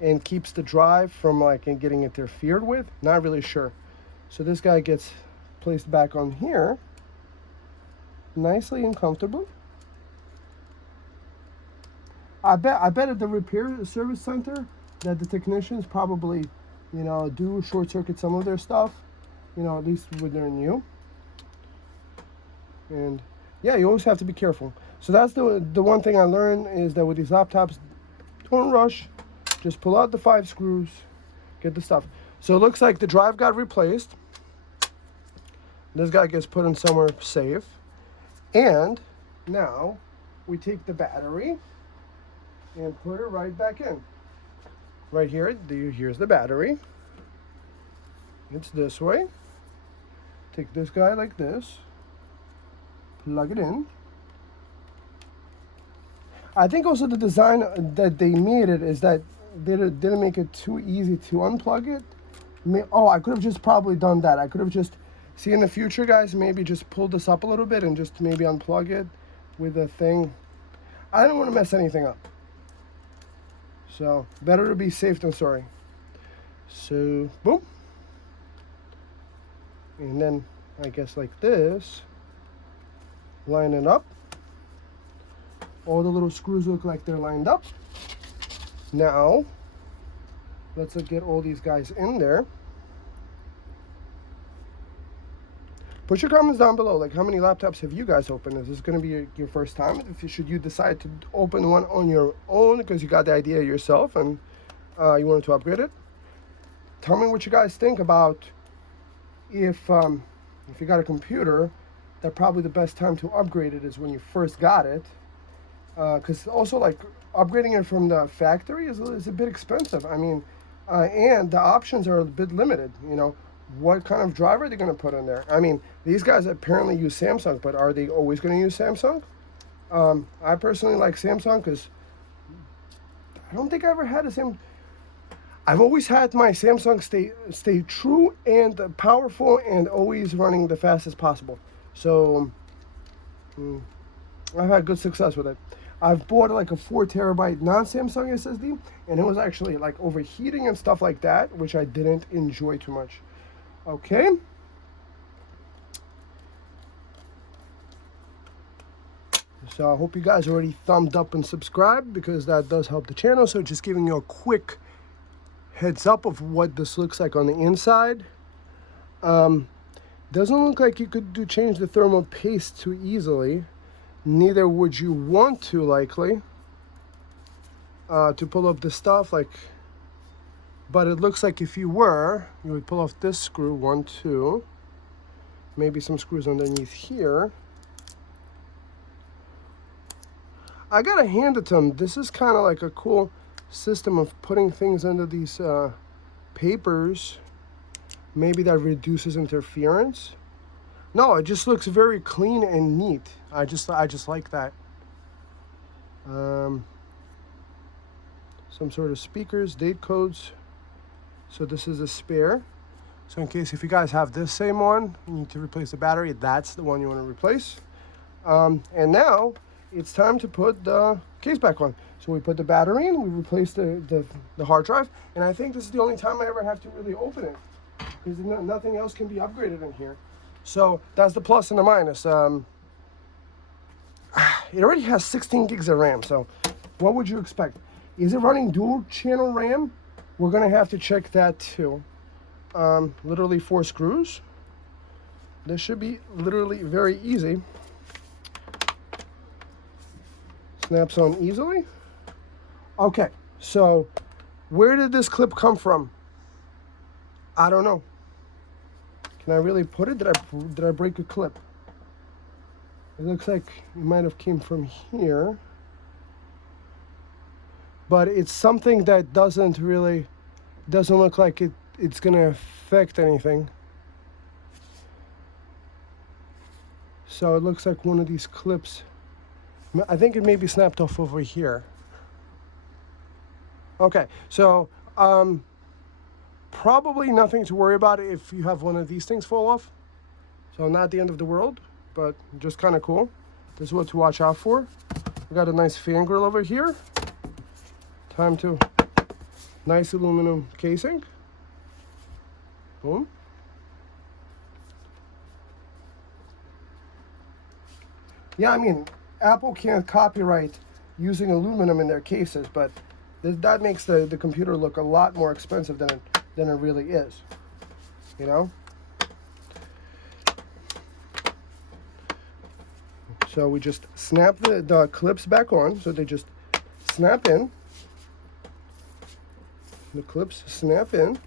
and keeps the drive from getting interfered with. Not really sure. So this guy gets placed back on here, nicely and comfortable. I bet at the repair service center that the technicians probably, do short circuit some of their stuff, at least when they're new. And yeah, you always have to be careful. So that's the one thing I learned, is that with these laptops, don't rush. Just pull out the 5 screws, get the stuff. So it looks like the drive got replaced. This guy gets put in somewhere safe. And now we take the battery and put it right back in. Right here, here's the battery. It's this way. Take this guy like this. Plug it in. I think also the design that they made it is that they didn't make it too easy to unplug it. I could have just probably done that. I could have just, see in the future, guys, maybe just pull this up a little bit and just maybe unplug it with a thing. I don't want to mess anything up. So better to be safe than sorry. So boom. And then I guess like this, line it up. All the little screws look like they're lined up. Now, let's get all these guys in there. Put your comments down below, like how many laptops have you guys opened? Is this going to be your first time? Should you decide to open one on your own because you got the idea yourself and you wanted to upgrade it? Tell me what you guys think about if you got a computer, that probably the best time to upgrade it is when you first got it. Because also upgrading it from the factory is a bit expensive. I mean, and the options are a bit limited. What kind of driver are they going to put in there? I mean, these guys apparently use Samsung, but are they always going to use Samsung? I personally like Samsung because I don't think I ever had a Samsung. I've always had my Samsung stay true and powerful and always running the fastest possible. So I've had good success with it. I've bought like a 4 terabyte non-Samsung SSD, and it was actually like overheating and stuff like that, which I didn't enjoy too much. Okay. So I hope you guys already thumbed up and subscribed, because that does help the channel. So just giving you a quick heads up of what this looks like on the inside. Doesn't look like you could change the thermal paste too easily. Neither would you want to, likely, to pull up the stuff like. But it looks like if you were, you would pull off this screw, 1, 2, maybe some screws underneath here. I gotta hand it to them. This is kind of like a cool system of putting things under these papers. Maybe that reduces interference. No, it just looks very clean and neat. I just like that. Some sort of speakers, date codes. So this is a spare. So in case if you guys have this same one, you need to replace the battery, that's the one you want to replace. And now it's time to put the case back on. So we put the battery in, we replace the hard drive, and I think this is the only time I ever have to really open it, because nothing else can be upgraded in here. So that's the plus and the minus. It already has 16 gigs of RAM, so what would you expect? Is it running dual channel RAM? We're gonna have to check that too. Literally 4 screws. This should be literally very easy. Snaps on easily. Okay, so where did this clip come from? I don't know. Can I really put it? Did I break a clip? It looks like it might have came from here. But it's something that doesn't look like it's gonna affect anything. So it looks like one of these clips. I think it may be snapped off over here. Okay, so probably nothing to worry about if you have one of these things fall off. So not the end of the world, but just kind of cool. This is what to watch out for. We got a nice fan grill over here. Time to nice aluminum casing. Boom. Yeah, I mean, Apple can't copyright using aluminum in their cases, but that makes the computer look a lot more expensive than it really is, you know? So we just snap the clips back on, so they just snap in. The clips snap in.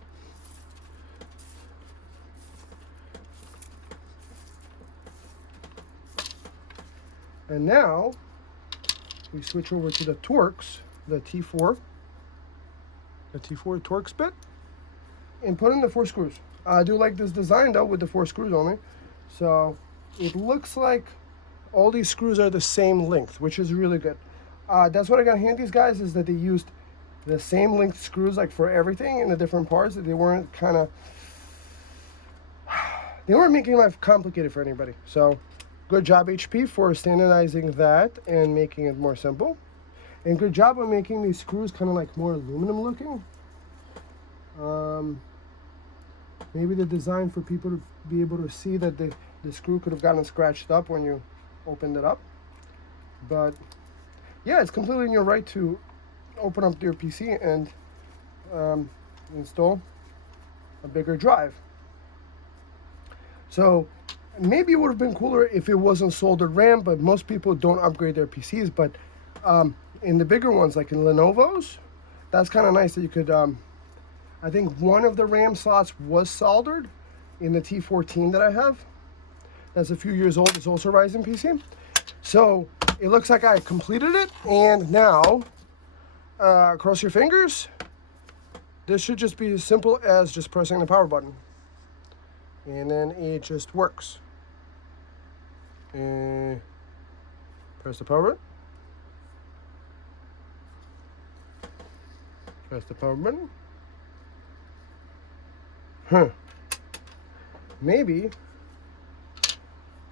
And now we switch over to the Torx, the T4 Torx bit, and put in the 4 screws. I do like this design though with the 4 screws only. So it looks like all these screws are the same length, which is really good. That's what I got handy, guys, is that they used the same length screws like for everything in the different parts. They weren't making life complicated for anybody. So good job, HP, for standardizing that and making it more simple. And good job on making these screws kind of like more aluminum looking. Maybe the design for people to be able to see that the screw could have gotten scratched up when you opened it up. But yeah, it's completely in your right to open up your PC and install a bigger drive. So maybe it would have been cooler if it wasn't soldered RAM, but most people don't upgrade their PCs. But in the bigger ones, like in Lenovo's, that's kind of nice that you could, I think one of the RAM slots was soldered in the T14 that I have. That's a few years old. It's also a Ryzen PC. So it looks like I completed it. And now, cross your fingers. This should just be as simple as just pressing the power button. And then it just works. And press the power button. Press the power button. Maybe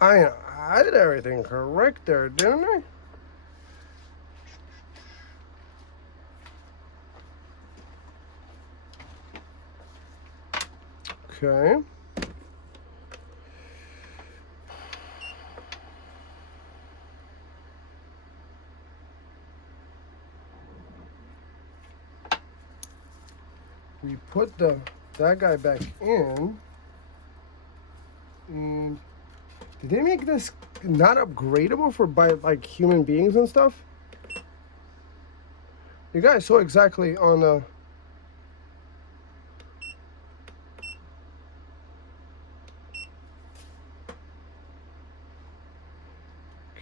I did everything correct there, didn't I? Okay. We put that guy back in. And did they make this not upgradable for by like human beings and stuff? You guys saw exactly on the.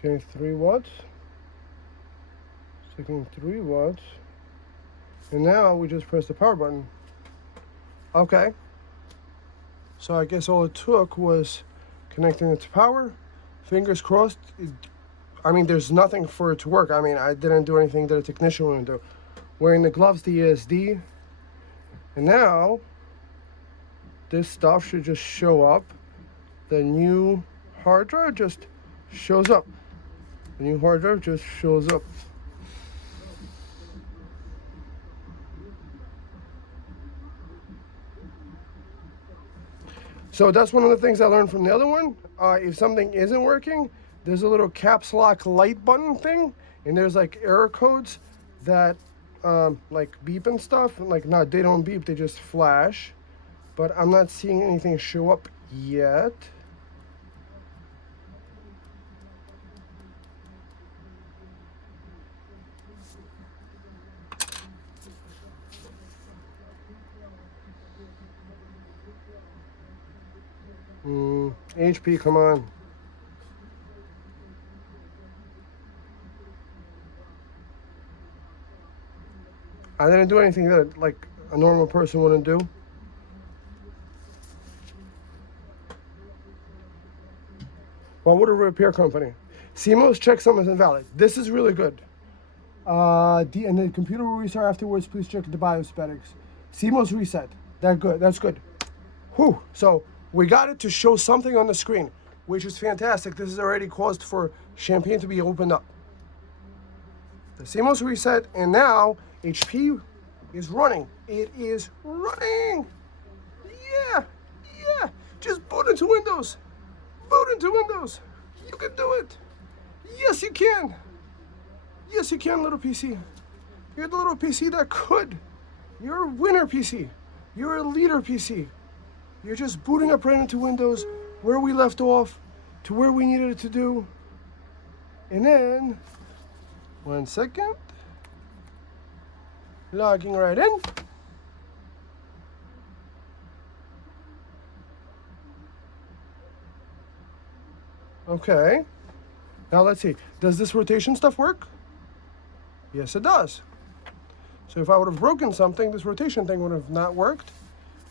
Okay, 3 watts. Sticking 3 watts. And now we just press the power button. Okay. So I guess all it took was connecting it to power. Fingers crossed. I mean, there's nothing for it to work. I mean, I didn't do anything that a technician wouldn't do. Wearing the gloves, the ESD. And now, this stuff should just show up. The new hard drive just shows up. The new hard drive just shows up. So that's one of the things I learned from the other one. If something isn't working, there's a little caps lock light button thing, and there's like error codes that like beep and stuff. Like, no, they don't beep, they just flash. But I'm not seeing anything show up yet. HP, come on. I didn't do anything that like a normal person wouldn't do. Well, what a repair company. CMOS checksum is invalid. This is really good. And the computer will restart afterwards. Please check the BIOS specs. CMOS reset. That's good. Whew. So we got it to show something on the screen, which is fantastic. This is already caused for champagne to be opened up. The CMOS reset, and now HP is running. It is running. Yeah. Just boot into Windows. Boot into Windows. You can do it. Yes, you can. Yes, you can, little PC. You're the little PC that could. You're a winner PC. You're a leader PC. You're just booting up right into Windows, where we left off, to where we needed it to do. And then, 1 second. Logging right in. Okay. Now let's see. Does this rotation stuff work? Yes, it does. So if I would have broken something, this rotation thing would have not worked.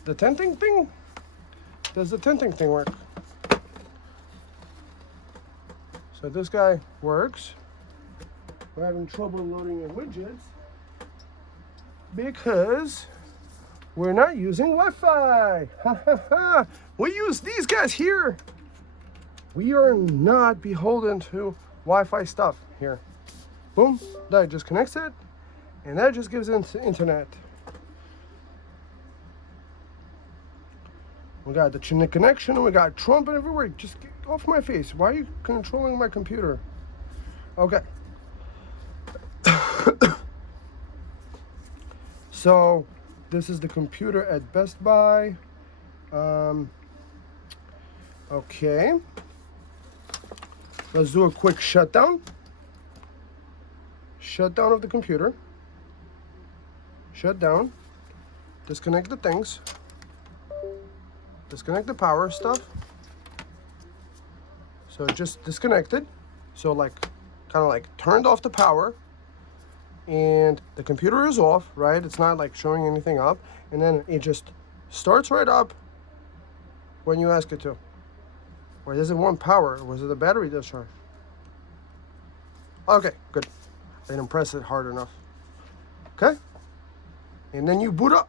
The tenting thing? Does the tenting thing work? So this guy works. We're having trouble loading in widgets because we're not using Wi-Fi. We use these guys here. We are not beholden to Wi-Fi stuff here. Boom, that just connects it, and that just gives it internet. We got the connection, and we got Trump and everywhere. Just get off my face. Why are you controlling my computer? Okay. So, this is the computer at Best Buy. Okay. Let's do a quick shutdown. Shutdown of the computer. Shut down. Disconnect the things. Disconnect the power stuff. So it just disconnected. So like, kind of like turned off the power. And the computer is off, right? It's not like showing anything up. And then it just starts right up when you ask it to. Or does it want power? Or was it the battery discharge? Okay, good. I didn't press it hard enough. Okay? And then you boot up.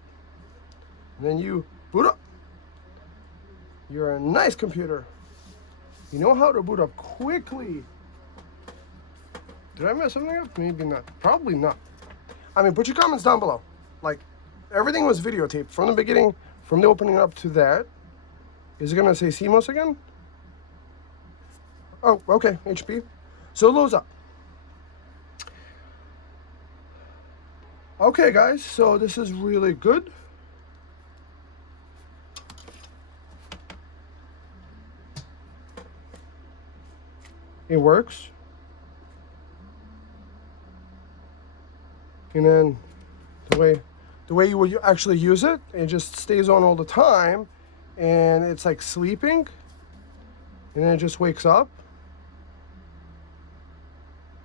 And then you boot up. You're a nice computer. You know how to boot up quickly. Did I mess something up? Maybe not. Probably not. I mean, put your comments down below. Like, everything was videotaped from the beginning, from the opening up to that. Is it gonna say CMOS again? Oh, okay, HP. So it loads up. Okay, guys, so this is really good. It works. And then the way you would actually use it, it just stays on all the time, and it's like sleeping, and then it just wakes up.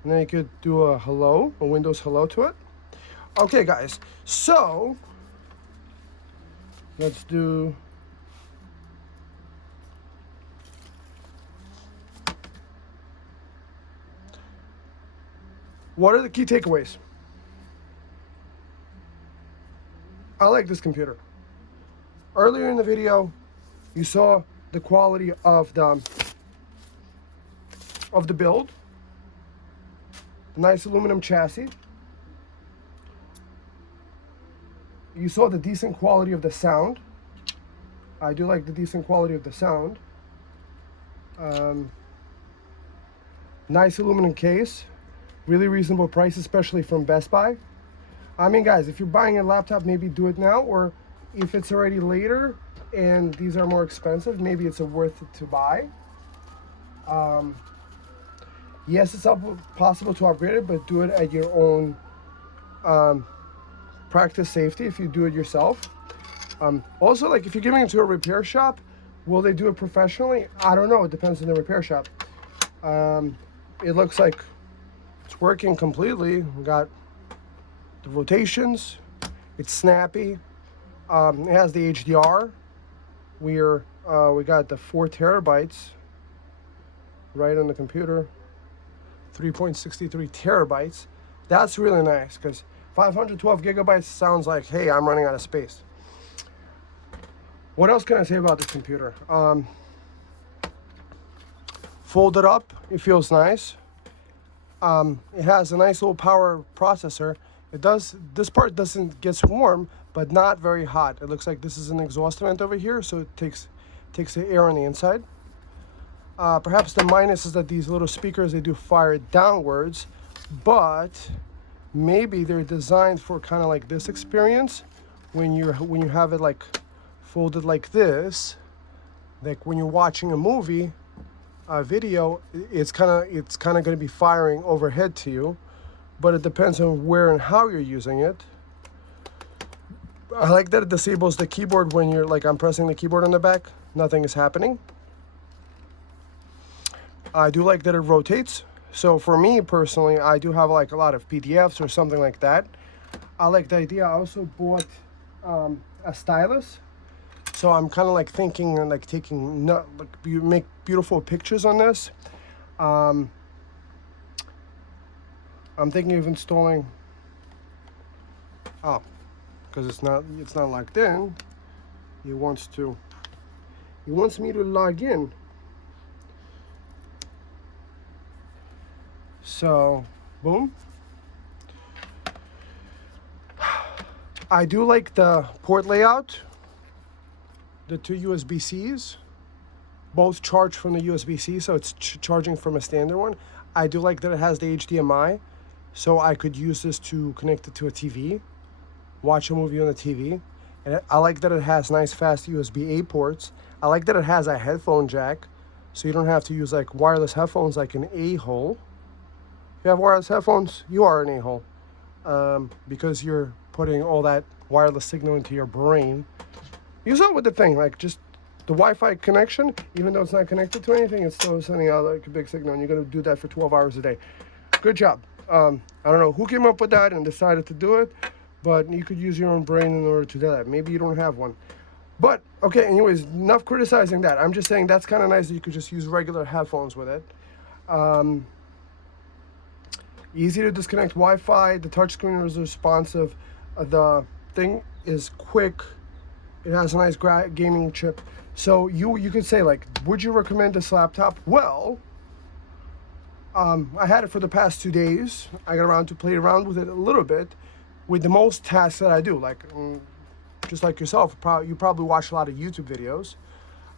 And then you could do a hello, a Windows hello to it. Okay, guys, so let's do what are the key takeaways? I like this computer. Earlier in the video, you saw the quality of the build. Nice aluminum chassis. You saw the decent quality of the sound. I do like the decent quality of the sound. Nice aluminum case. Really reasonable price, especially from Best Buy. I mean, guys, if you're buying a laptop, maybe do it now, or if it's already later and these are more expensive, maybe it's worth it to buy. Yes, it's possible to upgrade it, but do it at your own practice safety if you do it yourself. Also, like, if you're giving it to a repair shop, will they do it professionally? I don't know. It depends on the repair shop. It looks like it's working completely. We got the rotations. It's snappy. It has the HDR. We got the 4 terabytes right on the computer. 3.63 terabytes. That's really nice, because 512 gigabytes sounds like, hey, I'm running out of space. What else can I say about this computer? Folded up, it feels nice. It has a nice little power processor. This part gets warm, but not very hot. It looks like this is an exhaust vent over here, so it takes the air on the inside. Perhaps the minus is that these little speakers, they do fire downwards, but maybe they're designed for kind of like this experience when you have it like folded like this, like when you're watching a movie, a video, it's kind of going to be firing overhead to you, but it depends on where and how you're using it. I like that it disables the keyboard when you're like, I'm pressing the keyboard on the back, nothing is happening. I do like that it rotates. So for me personally, I do have like a lot of PDFs or something like that. I like the idea. I also bought a stylus. So I'm kind of like thinking and like taking, you make beautiful pictures on this. I'm thinking of installing, because it's not locked in. He wants me to log in. So, boom. I do like the port layout. The 2 USB-Cs, both charge from the USB-C, so it's charging from a standard one. I do like that it has the HDMI, so I could use this to connect it to a TV, watch a movie on the TV. And I like that it has nice fast USB-A ports. I like that it has a headphone jack, so you don't have to use like wireless headphones like an a-hole. If you have wireless headphones, you are an a-hole, because you're putting all that wireless signal into your brain. Use that with the thing, like just the Wi-Fi connection, even though it's not connected to anything, it's still sending out like a big signal, and you're going to do that for 12 hours a day. Good job. I don't know who came up with that and decided to do it, but you could use your own brain in order to do that. Maybe you don't have one. But, okay, anyways, enough criticizing that. I'm just saying that's kind of nice that you could just use regular headphones with it. Easy to disconnect Wi-Fi. The touchscreen is responsive. The thing is quick. It has a nice gaming chip. So you could say, like, would you recommend this laptop? Well, I had it for the past 2 days. I got around to play around with it a little bit with the most tasks that I do. Like, just like yourself, you probably watch a lot of YouTube videos.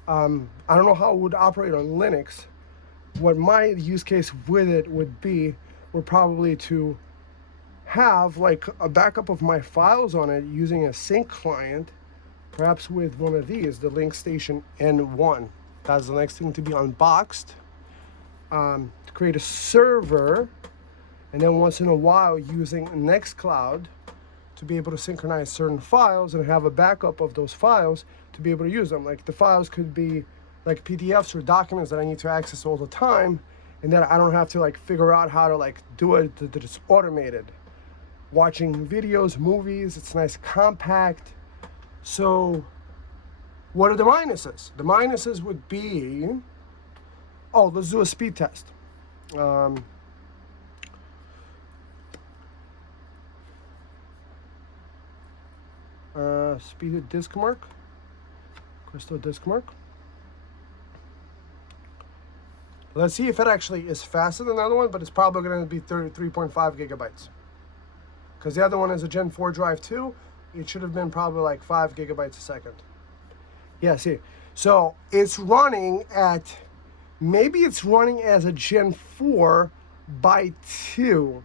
I don't know how it would operate on Linux. What my use case with it would probably to have like a backup of my files on it using a sync client, perhaps with one of these, the LinkStation N1. That's the next thing to be unboxed. To create a server, and then once in a while using Nextcloud to be able to synchronize certain files and have a backup of those files to be able to use them. Like the files could be like PDFs or documents that I need to access all the time, and that I don't have to like figure out how to like do it, that it's automated. Watching videos, movies, it's nice, compact. So what are the minuses? The minuses would be, oh, let's do a speed test. Speed disk mark, crystal disk mark. Let's see if it actually is faster than the other one, but it's probably going to be 33.5 gigabytes. Because the other one is a Gen 4 drive too. It should have been probably like 5 gigabytes a second. Yeah, see. So it's running at, maybe it's running as a Gen 4 by 2.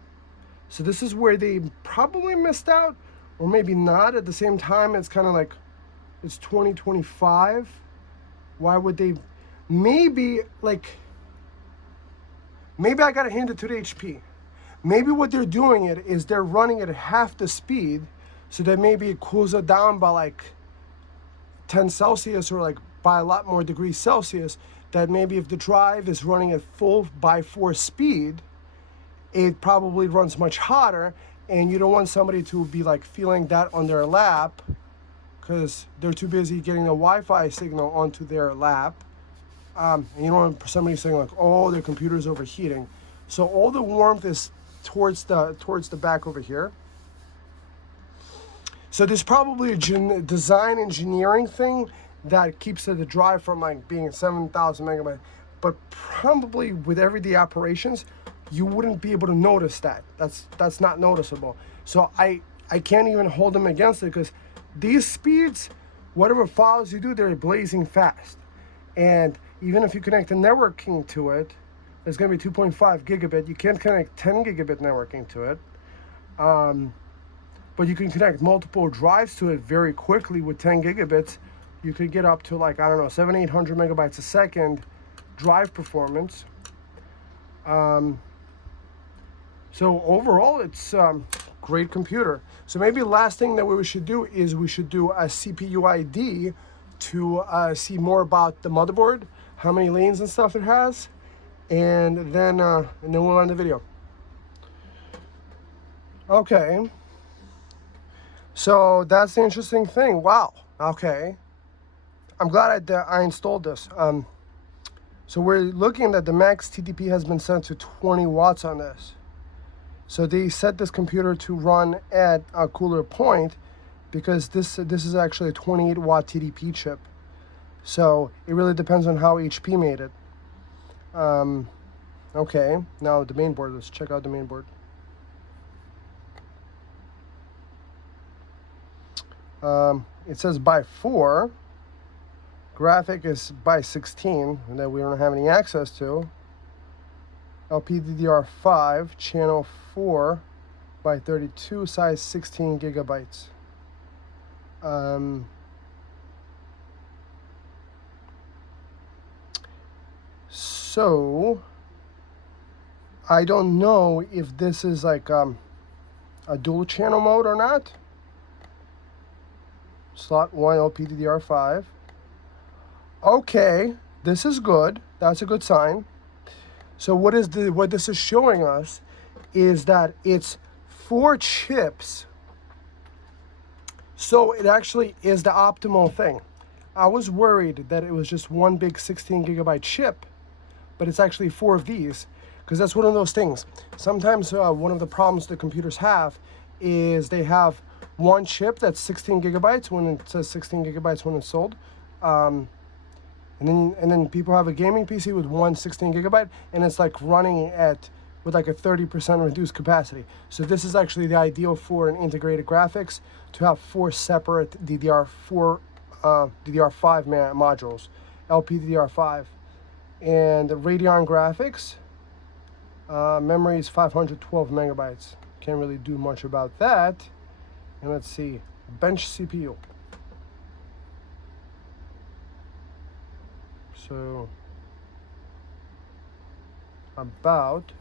So this is where they probably missed out, or maybe not. At the same time, it's kind of like, it's 2025. Why would they, maybe I gotta hand it to the HP. Maybe what they're doing is they're running it at half the speed, so that maybe it cools it down by like 10 Celsius or like by a lot more degrees Celsius, that maybe if the drive is running at full by 4 speed, it probably runs much hotter, and you don't want somebody to be like feeling that on their lap because they're too busy getting the Wi-Fi signal onto their lap. And you don't want somebody saying like, oh, their computer's overheating. So all the warmth is towards the back over here. So there's probably a design engineering thing that keeps the drive from like being 7,000 megabytes, but probably with everyday operations, you wouldn't be able to notice that. That's not noticeable. So I can't even hold them against it, because these speeds, whatever files you do, they're blazing fast. And even if you connect the networking to it, it's going to be 2.5 gigabit. You can't connect 10 gigabit networking to it. But you can connect multiple drives to it very quickly with 10 gigabits. You could get up to like, I don't know, 700-800 megabytes a second drive performance. So overall, it's great computer. So maybe the last thing that we should do is we should do a CPU ID to see more about the motherboard, how many lanes and stuff it has, and then we'll end the video. Okay. So that's the interesting thing. Wow. Okay. I'm glad I installed this. So we're looking at the max TDP has been set to 20 watts on this. So they set this computer to run at a cooler point, because this is actually a 28 watt TDP chip. So it really depends on how HP made it. Okay, now the main board. Let's check out the main board. It says by 4. Graphic is by 16, and that we don't have any access to. LPDDR5, channel 4 by 32, size 16 gigabytes. So I don't know if this is like a dual channel mode or not. Slot 1 LPDDR5. Okay, this is good. That's a good sign. So what this is showing us is that it's 4 chips. So it actually is the optimal thing. I was worried that it was just one big 16 gigabyte chip, but it's actually 4 of these, because that's one of those things. Sometimes one of the problems the computers have is they have one chip that's 16 gigabytes when it says 16 gigabytes when it's sold. And then people have a gaming PC with one 16 gigabyte, and it's like running at with like a 30% reduced capacity. So this is actually the ideal for an integrated graphics to have 4 separate DDR5 modules, LPDDR5, and the Radeon graphics. Memory is 512 megabytes. Can't really do much about that. And let's see, bench CPU. So about,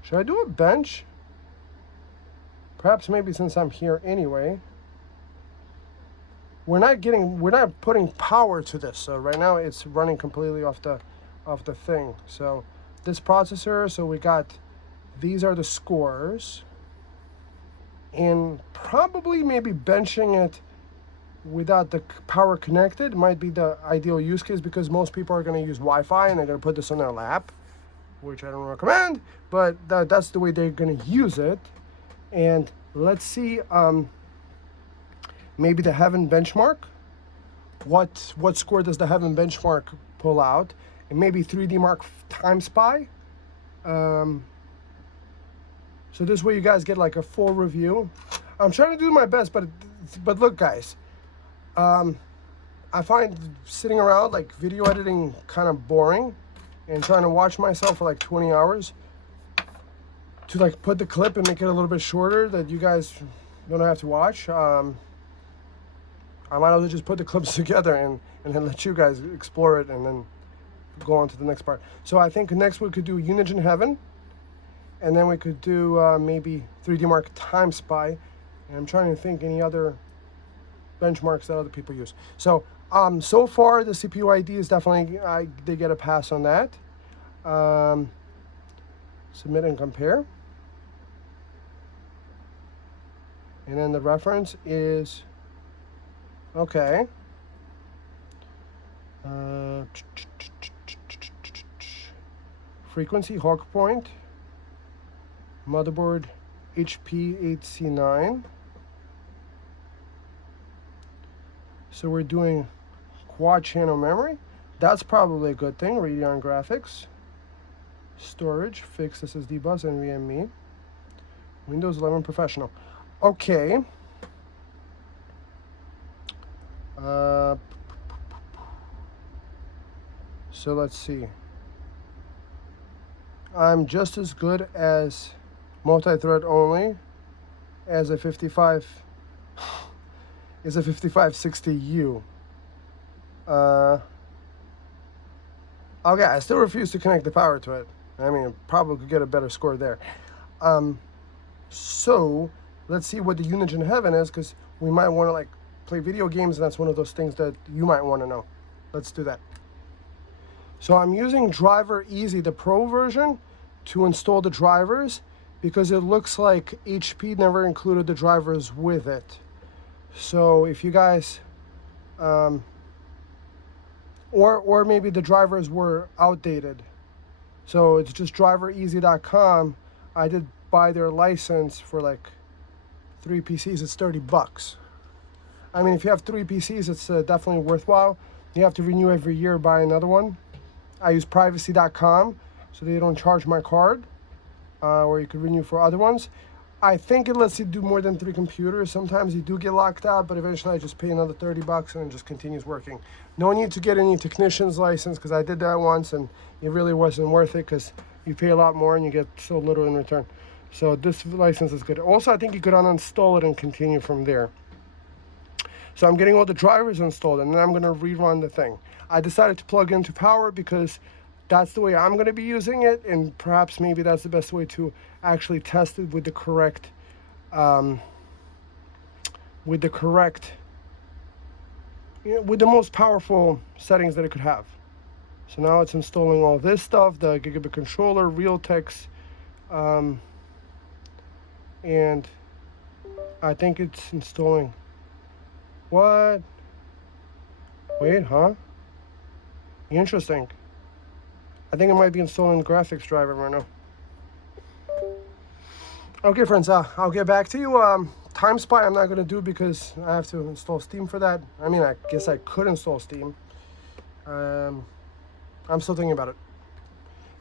should I do a bench? Perhaps maybe since I'm here anyway. We're not putting power to this. So right now it's running completely off the thing. So this processor, so we got, these are the scores. And probably maybe benching it without the power connected might be the ideal use case, because most people are going to use Wi-Fi and they're going to put this on their lap, which I don't recommend, but that's the way they're going to use it. And let's see, maybe the Heaven benchmark. What score does the Heaven benchmark pull out? And maybe 3D Mark Time Spy. So this way you guys get like a full review. I'm trying to do my best, but look, guys, I find sitting around like video editing kind of boring, and trying to watch myself for like 20 hours to like put the clip and make it a little bit shorter that you guys don't have to watch. I might as well just put the clips together and then let you guys explore it and then go on to the next part. So I think next we could do Unigine Heaven, and then we could do maybe 3D Mark Time Spy. And I'm trying to think any other benchmarks that other people use. So so far the CPU ID is definitely, they get a pass on that. Submit and compare. And then the reference is, okay. Frequency, Hawk Point. Motherboard, HP8C9. So we're doing quad channel memory. That's probably a good thing. Radeon graphics. Storage, fixed SSD bus, nvme. Windows 11 Professional. Okay. So let's see. I'm just as good as multi-thread only as a 5560U. Okay, I still refuse to connect the power to it. I mean, probably could get a better score there. So let's see what the Unigine Heaven is, because we might want to like play video games, and that's one of those things that you might want to know. Let's do that. So I'm using Driver Easy, the Pro version, to install the drivers, because it looks like HP never included the drivers with it. So if you guys, or maybe the drivers were outdated. So it's just drivereasy.com. I did buy their license for like 3 PCs. It's $30. I mean, if you have 3 PCs, it's definitely worthwhile. You have to renew every year, buy another one. I use privacy.com, so they don't charge my card, or you could renew for other ones. I think it lets you do more than 3 computers. Sometimes you do get locked out, but eventually I just pay another $30 and it just continues working. No need to get any technician's license, because I did that once and it really wasn't worth it, because you pay a lot more and you get so little in return. So this license is good. Also, I think you could uninstall it and continue from there. So I'm getting all the drivers installed, and then I'm going to rerun the thing. I decided to plug into power because that's the way I'm going to be using it, and perhaps maybe that's the best way to actually test it with the correct, with the most powerful settings that it could have. So now it's installing all this stuff, the Gigabit controller, Realtek's, and I think it's installing. What? Wait, huh? Interesting. I think it might be installing the graphics driver right now. Okay, friends, I'll get back to you. Time Spy I'm not going to do because I have to install Steam for that. I mean, I guess I could install Steam. I'm still thinking about it.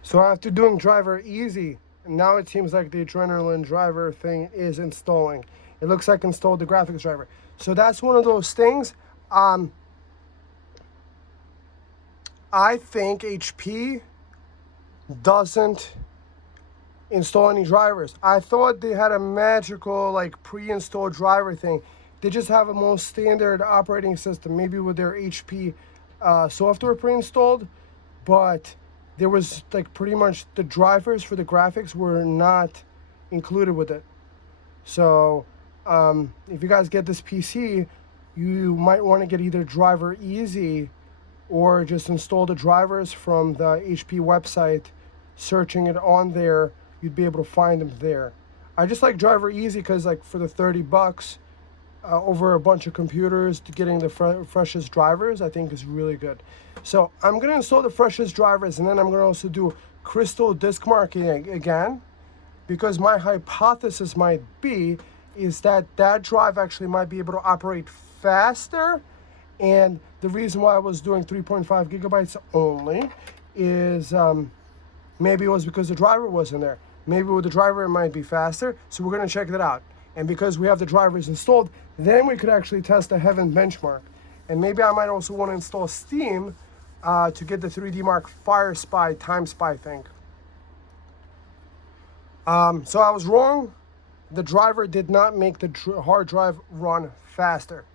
So after doing driver easy, now it seems like the adrenaline driver thing is installing. It looks like installed the graphics driver. So that's one of those things. I think HP doesn't install any drivers. I thought they had a magical like pre-installed driver thing. They just have a most standard operating system, maybe with their HP software pre-installed, but there was like pretty much the drivers for the graphics were not included with it. So if you guys get this PC, you might want to get either driver easy or just install the drivers from the HP website. Searching it on there, you'd be able to find them there. I just like driver easy because like for the $30 over a bunch of computers to getting the freshest drivers, I think is really good. So I'm gonna install the freshest drivers, and then I'm gonna also do crystal disk marking again, because my hypothesis might be is that that drive actually might be able to operate faster. And the reason why I was doing 3.5 gigabytes only is maybe it was because the driver wasn't there. Maybe with the driver it might be faster. So we're gonna check that out. And because we have the drivers installed, then we could actually test the Heaven benchmark. And maybe I might also want to install Steam to get the 3D Mark Fire Spy Time Spy thing. So I was wrong. The driver did not make the hard drive run faster.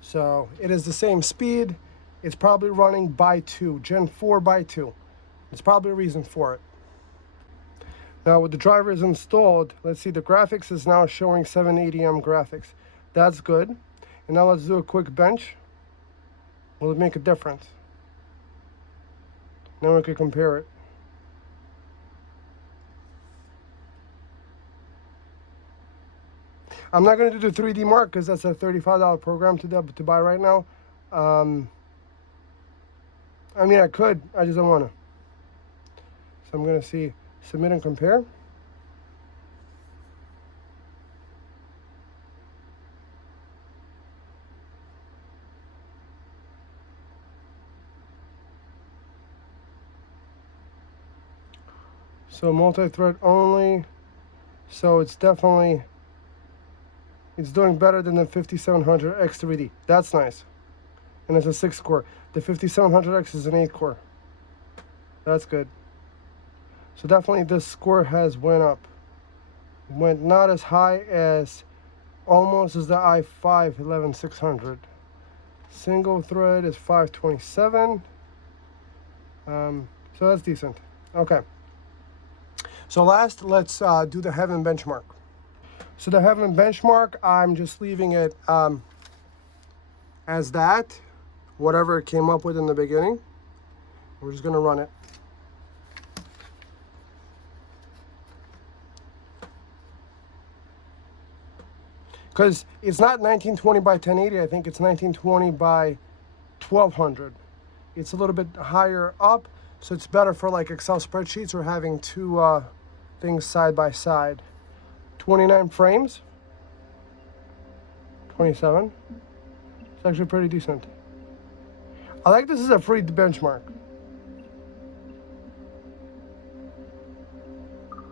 So it is the same speed. It's probably running by 2, Gen 4 by 2. There's probably a reason for it. Now with the drivers installed, let's see, the graphics is now showing 780M graphics. That's good. And now let's do a quick bench. Will it make a difference? Now we can compare it. I'm not going to do the 3D Mark because that's a $35 program to buy right now. I mean, I could. I just don't want to. So I'm going to see submit and compare. So multi-thread only. So it's definitely, it's doing better than the 5700 X3D. That's nice. And it's a 6 core. The 5700X is an 8 core. That's good. So definitely this score has went up. Went not as high as, almost as the i5 11600. Single thread is 527. So that's decent. Okay. So last, let's do the Heaven benchmark. So the Heaven benchmark, I'm just leaving it as that, whatever it came up with in the beginning. We're just gonna run it. Because it's not 1920 by 1080, I think it's 1920 by 1200. It's a little bit higher up, so it's better for like Excel spreadsheets or having two things side by side. 29 frames, 27. It's actually pretty decent. I like this as a free benchmark.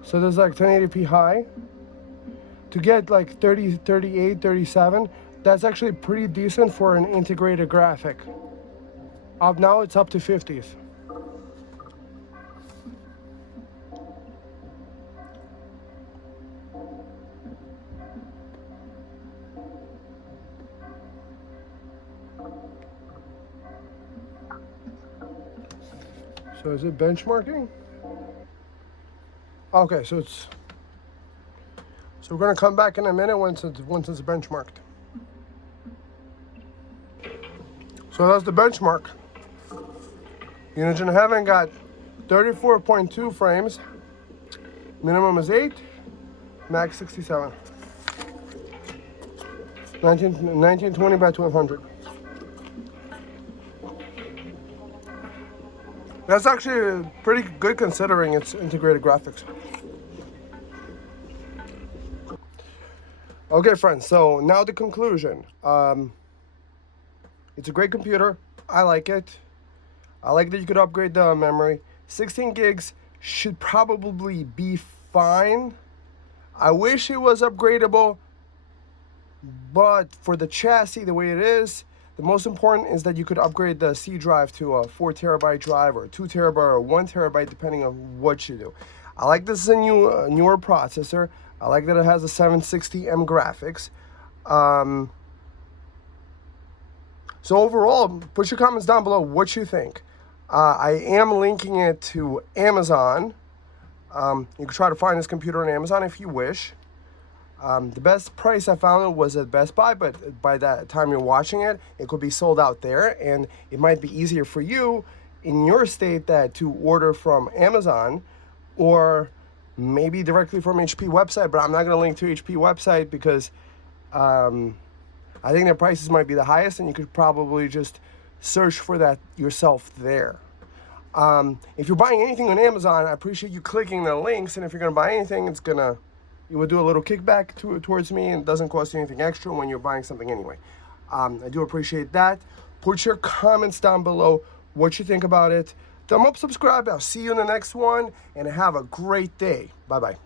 So there's like 1080p high. To get like 30, 38, 37, that's actually pretty decent for an integrated graphic. Up now it's up to 50s. So is it benchmarking? Okay, so it's, so we're gonna come back in a minute once it's benchmarked. So that's the benchmark. Unigine Heaven got 34.2 frames. Minimum is 8, max 67. 1920 by 1200. That's actually pretty good considering it's integrated graphics. Okay, friends, so now the conclusion. It's a great computer. I like it. I like that you could upgrade the memory. 16 gigs should probably be fine. I wish it was upgradable, but for the chassis, the way it is, the most important is that you could upgrade the C drive to a 4 terabyte drive or 2 terabyte or 1 terabyte, depending on what you do. I like this is a newer processor. I like that it has a 760M graphics. So overall, put your comments down below what you think. I am linking it to Amazon. You can try to find this computer on Amazon if you wish. The best price I found was at Best Buy, but by that time you're watching it, it could be sold out there, and it might be easier for you in your state that to order from Amazon or maybe directly from HP website, but I'm not going to link to HP website because I think their prices might be the highest, and you could probably just search for that yourself there. If you're buying anything on Amazon, I appreciate you clicking the links, and if you're going to buy anything, you would do a little kickback towards me, and it doesn't cost you anything extra when you're buying something anyway. I do appreciate that. Put your comments down below what you think about it. Thumb up, subscribe. I'll see you in the next one, and have a great day. Bye-bye.